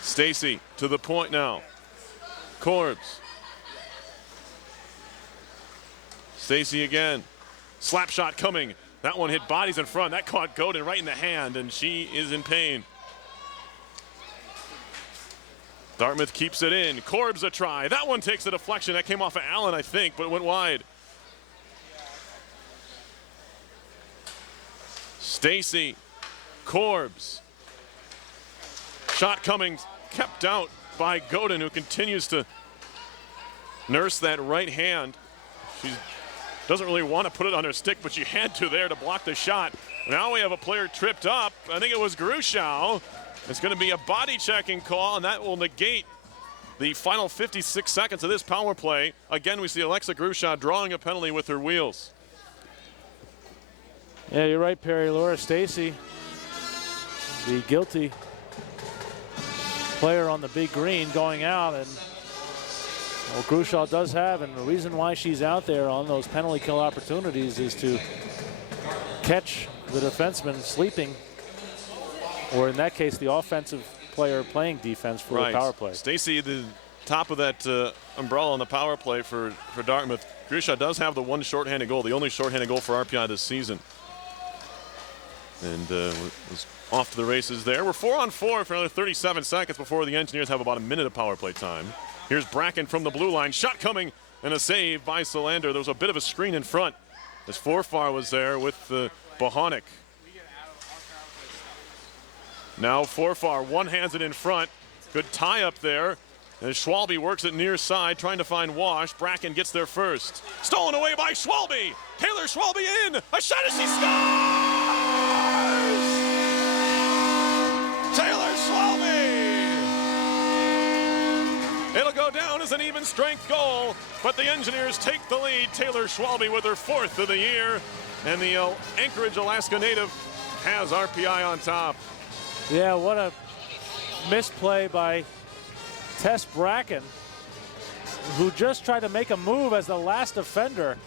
Stacy to the point now. Corbs. Stacy again. Slap shot coming. That one hit bodies in front. That caught Godin right in the hand, and she is in pain. Dartmouth keeps it in. Corbs a try. That one takes a deflection. That came off of Allen, I think, but it went wide. Stacy. Corbs. Shot coming. Kept out by Godin, who continues to nurse that right hand. She doesn't really want to put it on her stick, but she had to there to block the shot. Now we have a player tripped up. I think it was Grushow. It's going to be a body checking call, and that will negate the final 56 seconds of this power play. Again, we see Alexa Grushow drawing a penalty with her wheels. Yeah, you're right, Perry. Laura Stacy, the guilty player on the Big Green, going out, and well, Grushow does have, and the reason why she's out there on those penalty kill opportunities is to catch the defenseman sleeping, or in that case, the offensive player playing defense for the power play. Stacy, the top of that umbrella on the power play for Dartmouth. Grushow does have the one shorthanded goal, the only shorthanded goal for RPI this season. And was off to the races there. We're 4-on-4 for another 37 seconds before the Engineers have about a minute of power play time. Here's Bracken from the blue line. Shot coming and a save by Solander. There was a bit of a screen in front as Forfar was there with Bohonic. Now Forfar one-hands it in front. Good tie up there. And Schwalbe works it near side, trying to find Wash. Bracken gets there first. Stolen away by Schwalbe. Taylor Schwalbe in. A shot as she scores! Taylor Schwalbe! It'll go down as an even strength goal, but the Engineers take the lead. Taylor Schwalbe with her 4th of the year. And the Anchorage, Alaska native has RPI on top. Yeah, what a misplay by Tess Bracken, who just tried to make a move as the last defender.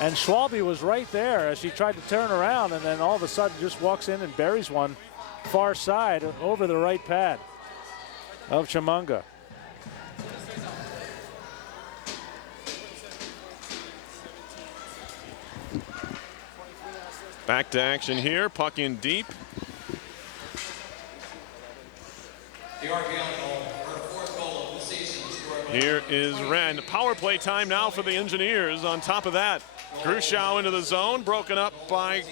And Schwalbe was right there as she tried to turn around, and then all of a sudden just walks in and buries one far side over the right pad of Chimanga. Back to action here, puck in deep. The RPI goal, her fourth goal of the season, scored by Here is Wren. Power play time now for the Engineers. On top of that, Gruschow into the zone, broken up by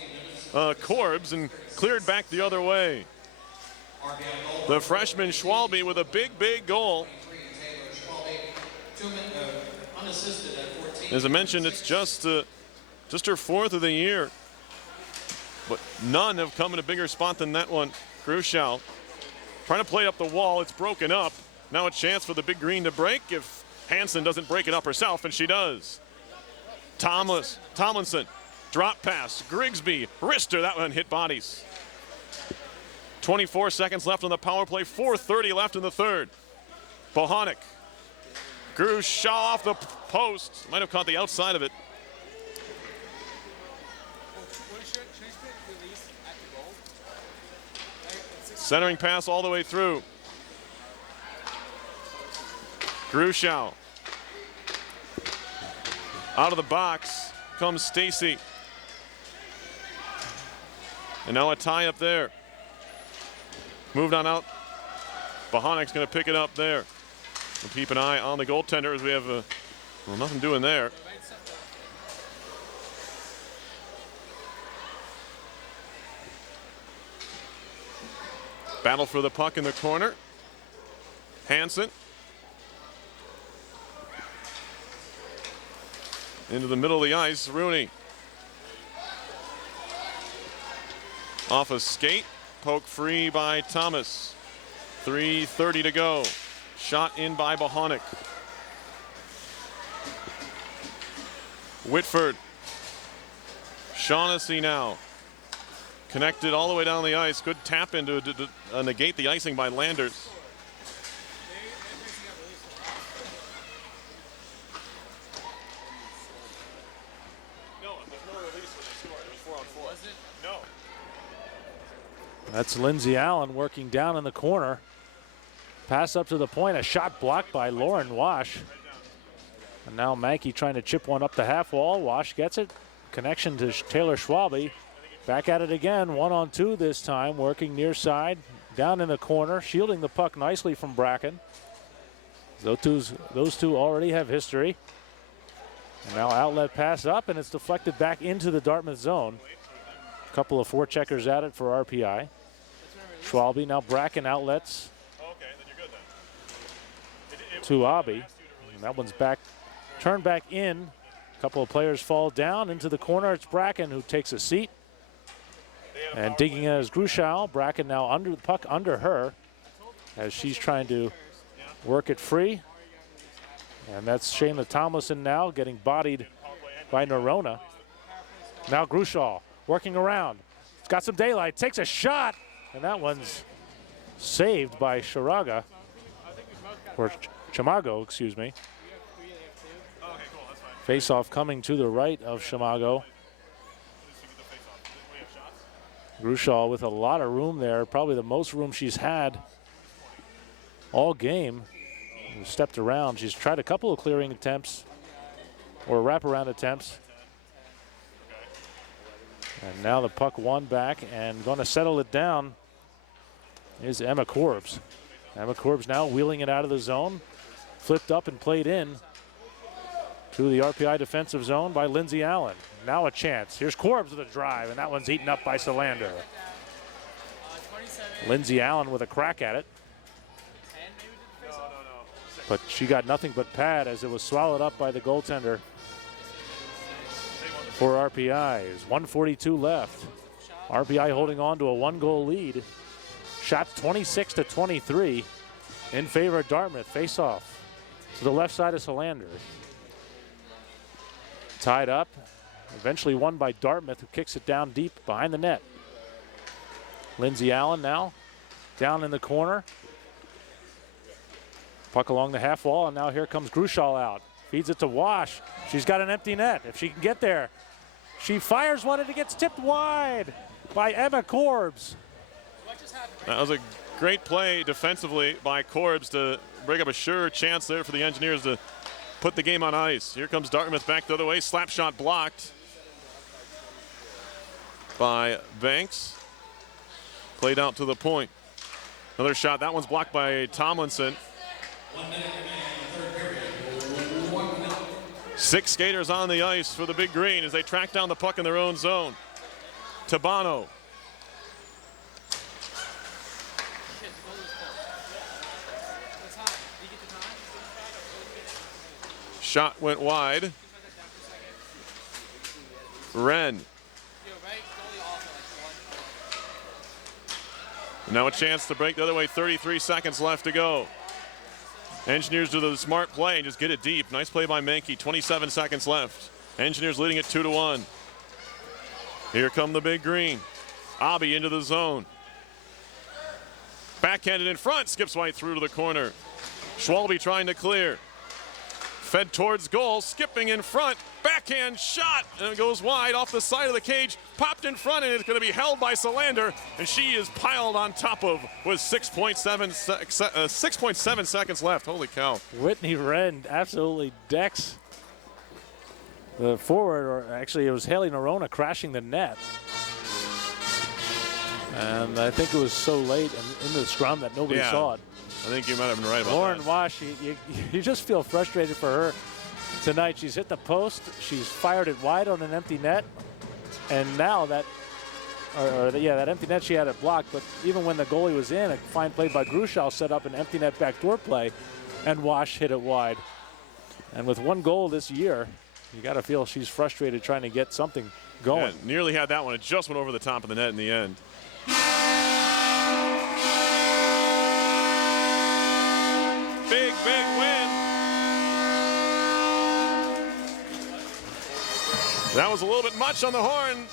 Corbs and cleared back the other way. The freshman Schwalbe with a big goal. As I mentioned, it's just her fourth of the year. But none have come in a bigger spot than that one. Gruschow trying to play up the wall. It's broken up. Now a chance for the Big Green to break if Hansen doesn't break it up herself, and she does. Tomlinson, drop pass, Grigsby, wrister, that one hit bodies. 24 seconds left on the power play, 4:30 left in the third. Bohonic, Gruschow off the post, might have caught the outside of it. Centering pass all the way through. Gruschow. Out of the box comes Stacy. And now a tie up there. Moved on out. Bohonic's going to pick it up there. We'll keep an eye on the goaltender as we have well, nothing doing there. Battle for the puck in the corner. Hansen. Into the middle of the ice, Rooney. Off a skate, poke free by Thomas. 3:30 to go. Shot in by Bohonic. Whitford. Shaughnessy now. Connected all the way down the ice. Good tap in to negate the icing by Landers. That's Lindsay Allen working down in the corner. Pass up to the point, a shot blocked by Lauren Wash. And now Mankey trying to chip one up the half wall. Wash gets it. Connection to Taylor Schwalbe. Back at it again, 1-on-2 this time, working near side, down in the corner, shielding the puck nicely from Bracken. Those two already have history. And now outlet pass up, and it's deflected back into the Dartmouth zone. A couple of forecheckers at it for RPI. Schwalbe, now Bracken outlets to Abby. And that one's back, turned back in. A couple of players fall down into the corner. It's Bracken who takes a seat. And digging in is Gruschow. Bracken now under the puck under her as she's trying to work it free. And that's Shayna Tomlinson now getting bodied by Norona. Now Gruschow working around. It's got some daylight, takes a shot, and that one's saved by Charaga, or Chamago, excuse me. Face-off coming to the right of Chamago. Gruschow with a lot of room there, probably the most room she's had all game. Stepped around. She's tried a couple of clearing attempts or wraparound attempts. And now the puck won back, and going to settle it down is Emma Corbs. Emma Corbs now wheeling it out of the zone, flipped up and played in to the RPI defensive zone by Lindsay Allen. Now a chance. Here's Corbs with a drive, and that one's eaten up by Solander. Lindsay Allen with a crack at it. But she got nothing but pad as it was swallowed up by the goaltender for RPI. There's 1:42 left. RPI holding on to a 1-goal lead. Shots 26-23 in favor of Dartmouth. Face off to the left side of Solander. Tied up eventually won by Dartmouth, who kicks it down deep behind the net. Lindsay Allen now down in the corner. Puck along the half wall, and now here comes Grushal out. Feeds it to Wash. She's got an empty net. If she can get there, she fires one and it gets tipped wide by Emma Corbs. That was a great play defensively by Corbs to bring up a sure chance there for the Engineers to put the game on ice. Here comes Dartmouth back the other way. Slap shot blocked by Banks. Played out to the point. Another shot. That one's blocked by Tomlinson. 6 skaters on the ice for the Big Green as they track down the puck in their own zone. Tabano. Shot went wide. Wren. Now a chance to break the other way. 33 seconds left to go. Engineers do the smart play and just get it deep. Nice play by Menke. 27 seconds left. Engineers leading it 2-1. Here come the Big Green. Abby into the zone. Backhanded in front. Skips right through to the corner. Schwalbe trying to clear. Fed towards goal. Skipping in front. Backhand shot. And it goes wide off the side of the cage. Popped in front, and it's going to be held by Solander. And she is piled on top of with 6.7 seconds left. Holy cow. Whitney Wren absolutely decks the forward, or actually it was Haley Nerona crashing the net. And I think it was so late in the scrum that nobody saw it. I think you might have been right about Lauren that. Wash, you just feel frustrated for her tonight. She's hit the post, she's fired it wide on an empty net, and now that empty net she had it blocked, but even when the goalie was in, a fine play by Grushal set up an empty net backdoor play, and Wash hit it wide. And with 1 goal this year, you got to feel she's frustrated trying to get something going. Yeah, nearly had that one. It just went over the top of the net in the end. Big win. That was a little bit much on the horn,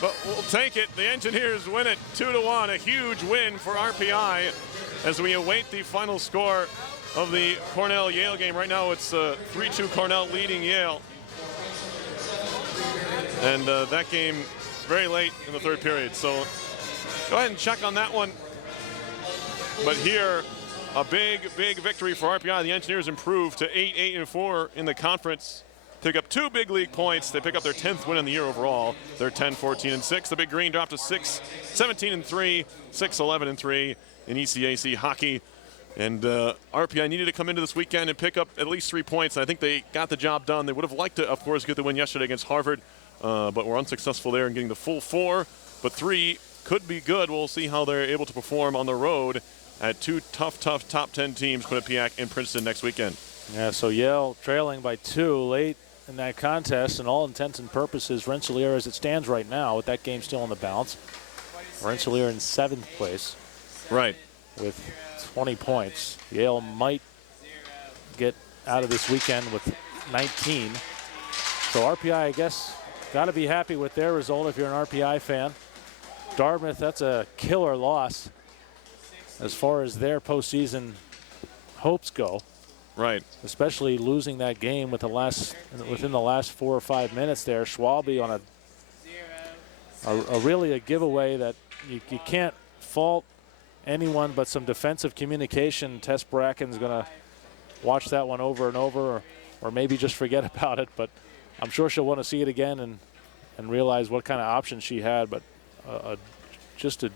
but we'll take it. The Engineers win it 2-1. A huge win for RPI as we await the final score of the Cornell-Yale game. Right now it's 3-2 Cornell leading Yale. And that game very late in the 3rd period. So go ahead and check on that one. But here, a big victory for RPI. The Engineers improved to 8-4 in the conference. Pick up 2 big league points. They pick up their 10th win in the year overall. They're 10-14-6. The Big Green dropped to 17-3, 6-11-3 in ECAC hockey. And RPI needed to come into this weekend and pick up at least 3 points. I think they got the job done. They would have liked to, of course, get the win yesterday against Harvard, but were unsuccessful there in getting the full 4. But 3 could be good. We'll see how they're able to perform on the road at 2 tough top 10 teams, Quinnipiac and Princeton, next weekend. Yeah, so Yale trailing by 2 late in that contest, and all intents and purposes, Rensselaer as it stands right now, with that game still in the balance. Rensselaer in 7th place. Right. With 20 points. Yale might get out of this weekend with 19. So RPI, I guess, got to be happy with their result if you're an RPI fan. Dartmouth, that's a killer loss as far as their postseason hopes go. Right. Especially losing that game with within the last 4 or 5 minutes there. Schwalbe on really a giveaway that you can't fault anyone but some defensive communication. Tess Bracken's going to watch that one over and over, or maybe just forget about it. But I'm sure she'll want to see it again and realize what kind of options she had. But just a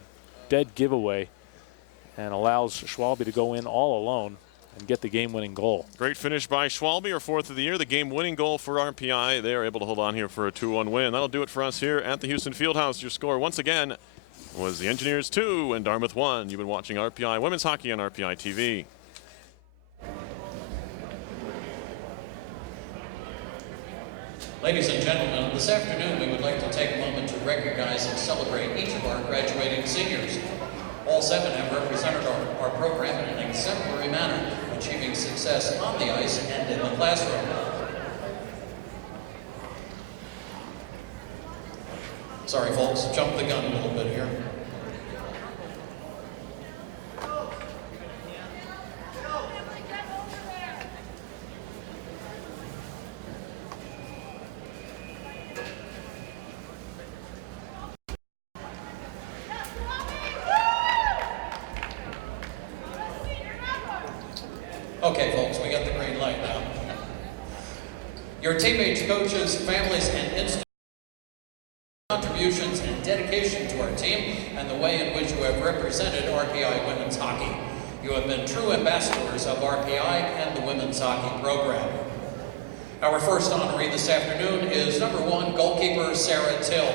dead giveaway, and allows Schwalbe to go in all alone and get the game-winning goal. Great finish by Schwalbe, our 4th of the year. The game-winning goal for RPI. They are able to hold on here for a 2-1 win. That'll do it for us here at the Houston Fieldhouse. Your score, once again, was the Engineers 2 and Dartmouth 1. You've been watching RPI Women's Hockey on RPI TV. Ladies and gentlemen, this afternoon we would like to take a moment to recognize and celebrate each of our graduating seniors. All 7 have represented our program in an exemplary manner, achieving success on the ice and in the classroom. Sorry, folks, jumped the gun a little bit here. Okay, folks, we got the green light now. Your teammates, coaches, families, and institutions' contributions and dedication to our team and the way in which you have represented RPI women's hockey. You have been true ambassadors of RPI and the women's hockey program. Our first honoree this afternoon is #1 goalkeeper Sarah Till.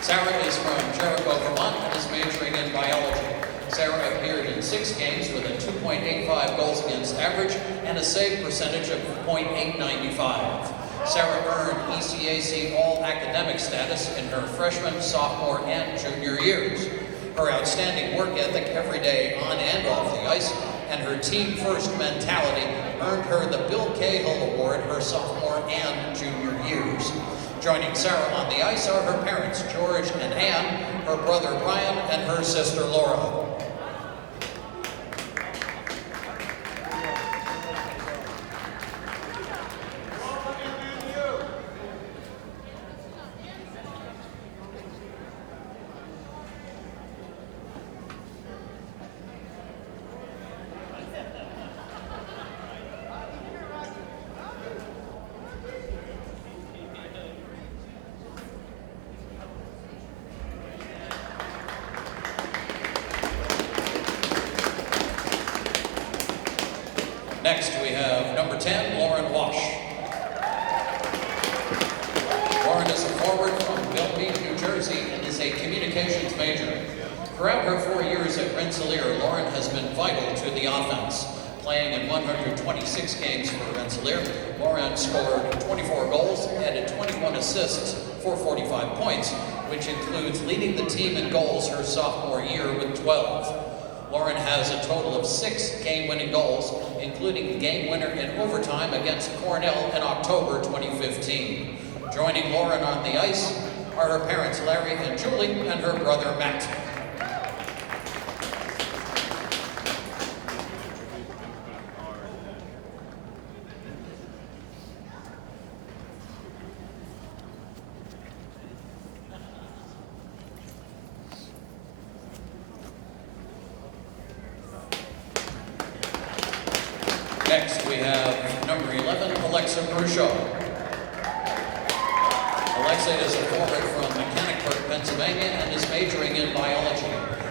Sarah is from Jericho, Vermont, and is majoring in biology. Sarah appeared in 6 games with a 2.85 goals against average and a save percentage of .895. Sarah earned ECAC All-Academic status in her freshman, sophomore, and junior years. Her outstanding work ethic every day on and off the ice and her team-first mentality earned her the Bill Cahill Award her sophomore and junior years. Joining Sarah on the ice are her parents, George and Ann, her brother Brian, and her sister Laura. Next, we have #10, Lauren Wash. Lauren is a forward from Bellevue, New Jersey, and is a communications major. Throughout her 4 years at Rensselaer, Lauren has been vital to the offense. Playing in 126 games for Rensselaer, Lauren scored 24 goals, added 21 assists for 45 points, which includes leading the team in goals her sophomore year with 12. Lauren has a total of 6 game-winning goals, including the game winner in overtime against Cornell in October 2015. Joining Lauren on the ice are her parents Larry and Julie and her brother Matt. Next, we have #11, Alexa Bruchot. Alexa is a forward from Mechanicsburg, Pennsylvania, and is majoring in biology.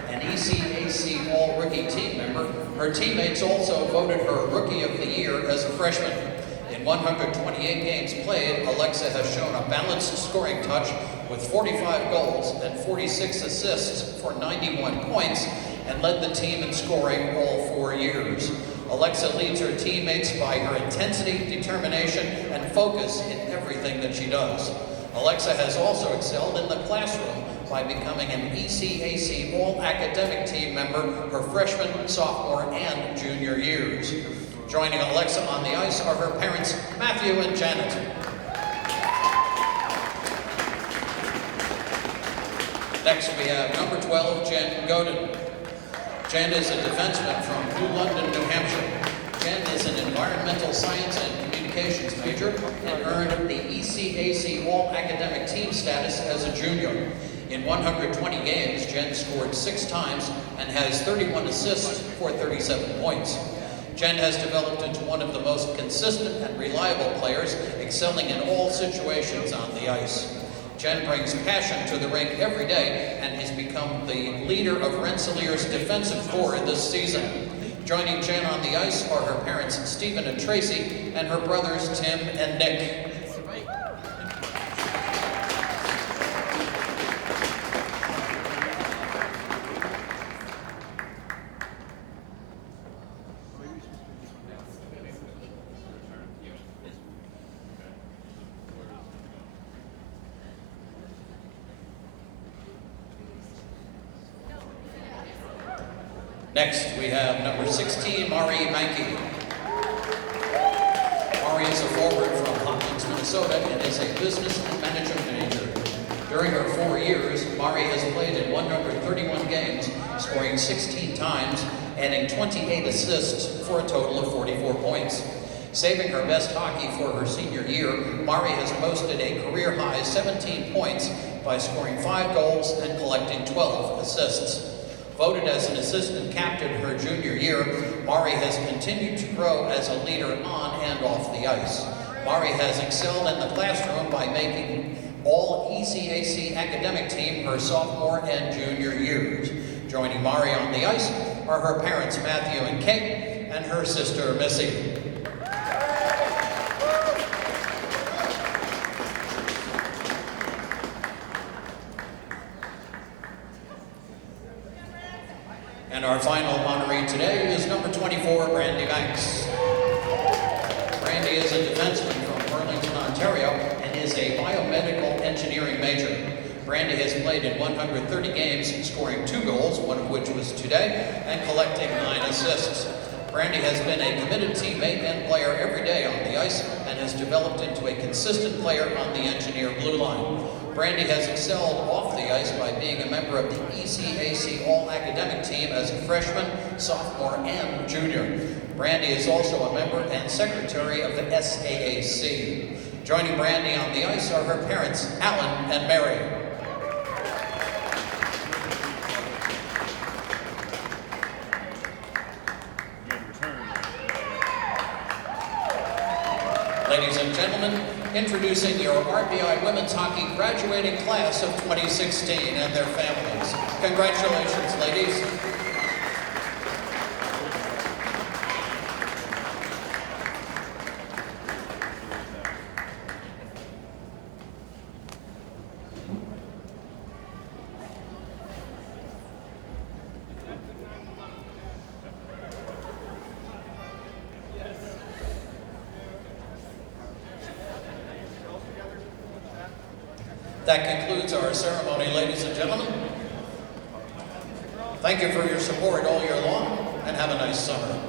An ECAC All-Rookie team member, her teammates also voted her Rookie of the Year as a freshman. In 128 games played, Alexa has shown a balanced scoring touch with 45 goals and 46 assists for 91 points, and led the team in scoring all 4 years. Alexa leads her teammates by her intensity, determination, and focus in everything that she does. Alexa has also excelled in the classroom by becoming an ECAC All-Academic team member her freshman, sophomore, and junior years. Joining Alexa on the ice are her parents, Matthew and Janet. Next, we have #12, Jen Godin. Jen is a defenseman from New London, New Hampshire. Jen is an environmental science and communications major and earned the ECAC All-Academic team status as a junior. In 120 games, Jen scored 6 times and has 31 assists for 37 points. Jen has developed into one of the most consistent and reliable players, excelling in all situations on the ice. Jen brings passion to the rink every day and has become the leader of Rensselaer's defensive core this season. Joining Jen on the ice are her parents Stephen and Tracy and her brothers Tim and Nick. Next, we have #16, Mari Mankey. Mari is a forward from Hopkins, Minnesota and is a business and management major. During her 4 years, Mari has played in 131 games, scoring 16 times, adding 28 assists for a total of 44 points. Saving her best hockey for her senior year, Mari has posted a career-high 17 points by scoring 5 goals and collecting 12 assists. Voted as an assistant captain her junior year, Mari has continued to grow as a leader on and off the ice. Mari has excelled in the classroom by making all ECAC academic team her sophomore and junior years. Joining Mari on the ice are her parents Matthew and Kate and her sister Missy. And our final honoree today is number 24, Brandy Banks. Brandy is a defenseman from Burlington, Ontario, and is a biomedical engineering major. Brandy has played in 130 games, scoring 2 goals, one of which was today, and collecting 9 assists. Brandy has been a committed teammate and player every day on the ice, and has developed into a consistent player on the Engineer blue line. Brandy has excelled off the ice by being a member of the ECAC All-Academic team as a freshman, sophomore, and junior. Brandy is also a member and secretary of the SAAC. Joining Brandy on the ice are her parents, Alan and Mary. Ladies and gentlemen, introducing your RPI Women's Hockey graduating class of 2016 and their families. Congratulations, ladies. That concludes our ceremony, ladies and gentlemen. Thank you for your support all year long, and have a nice summer.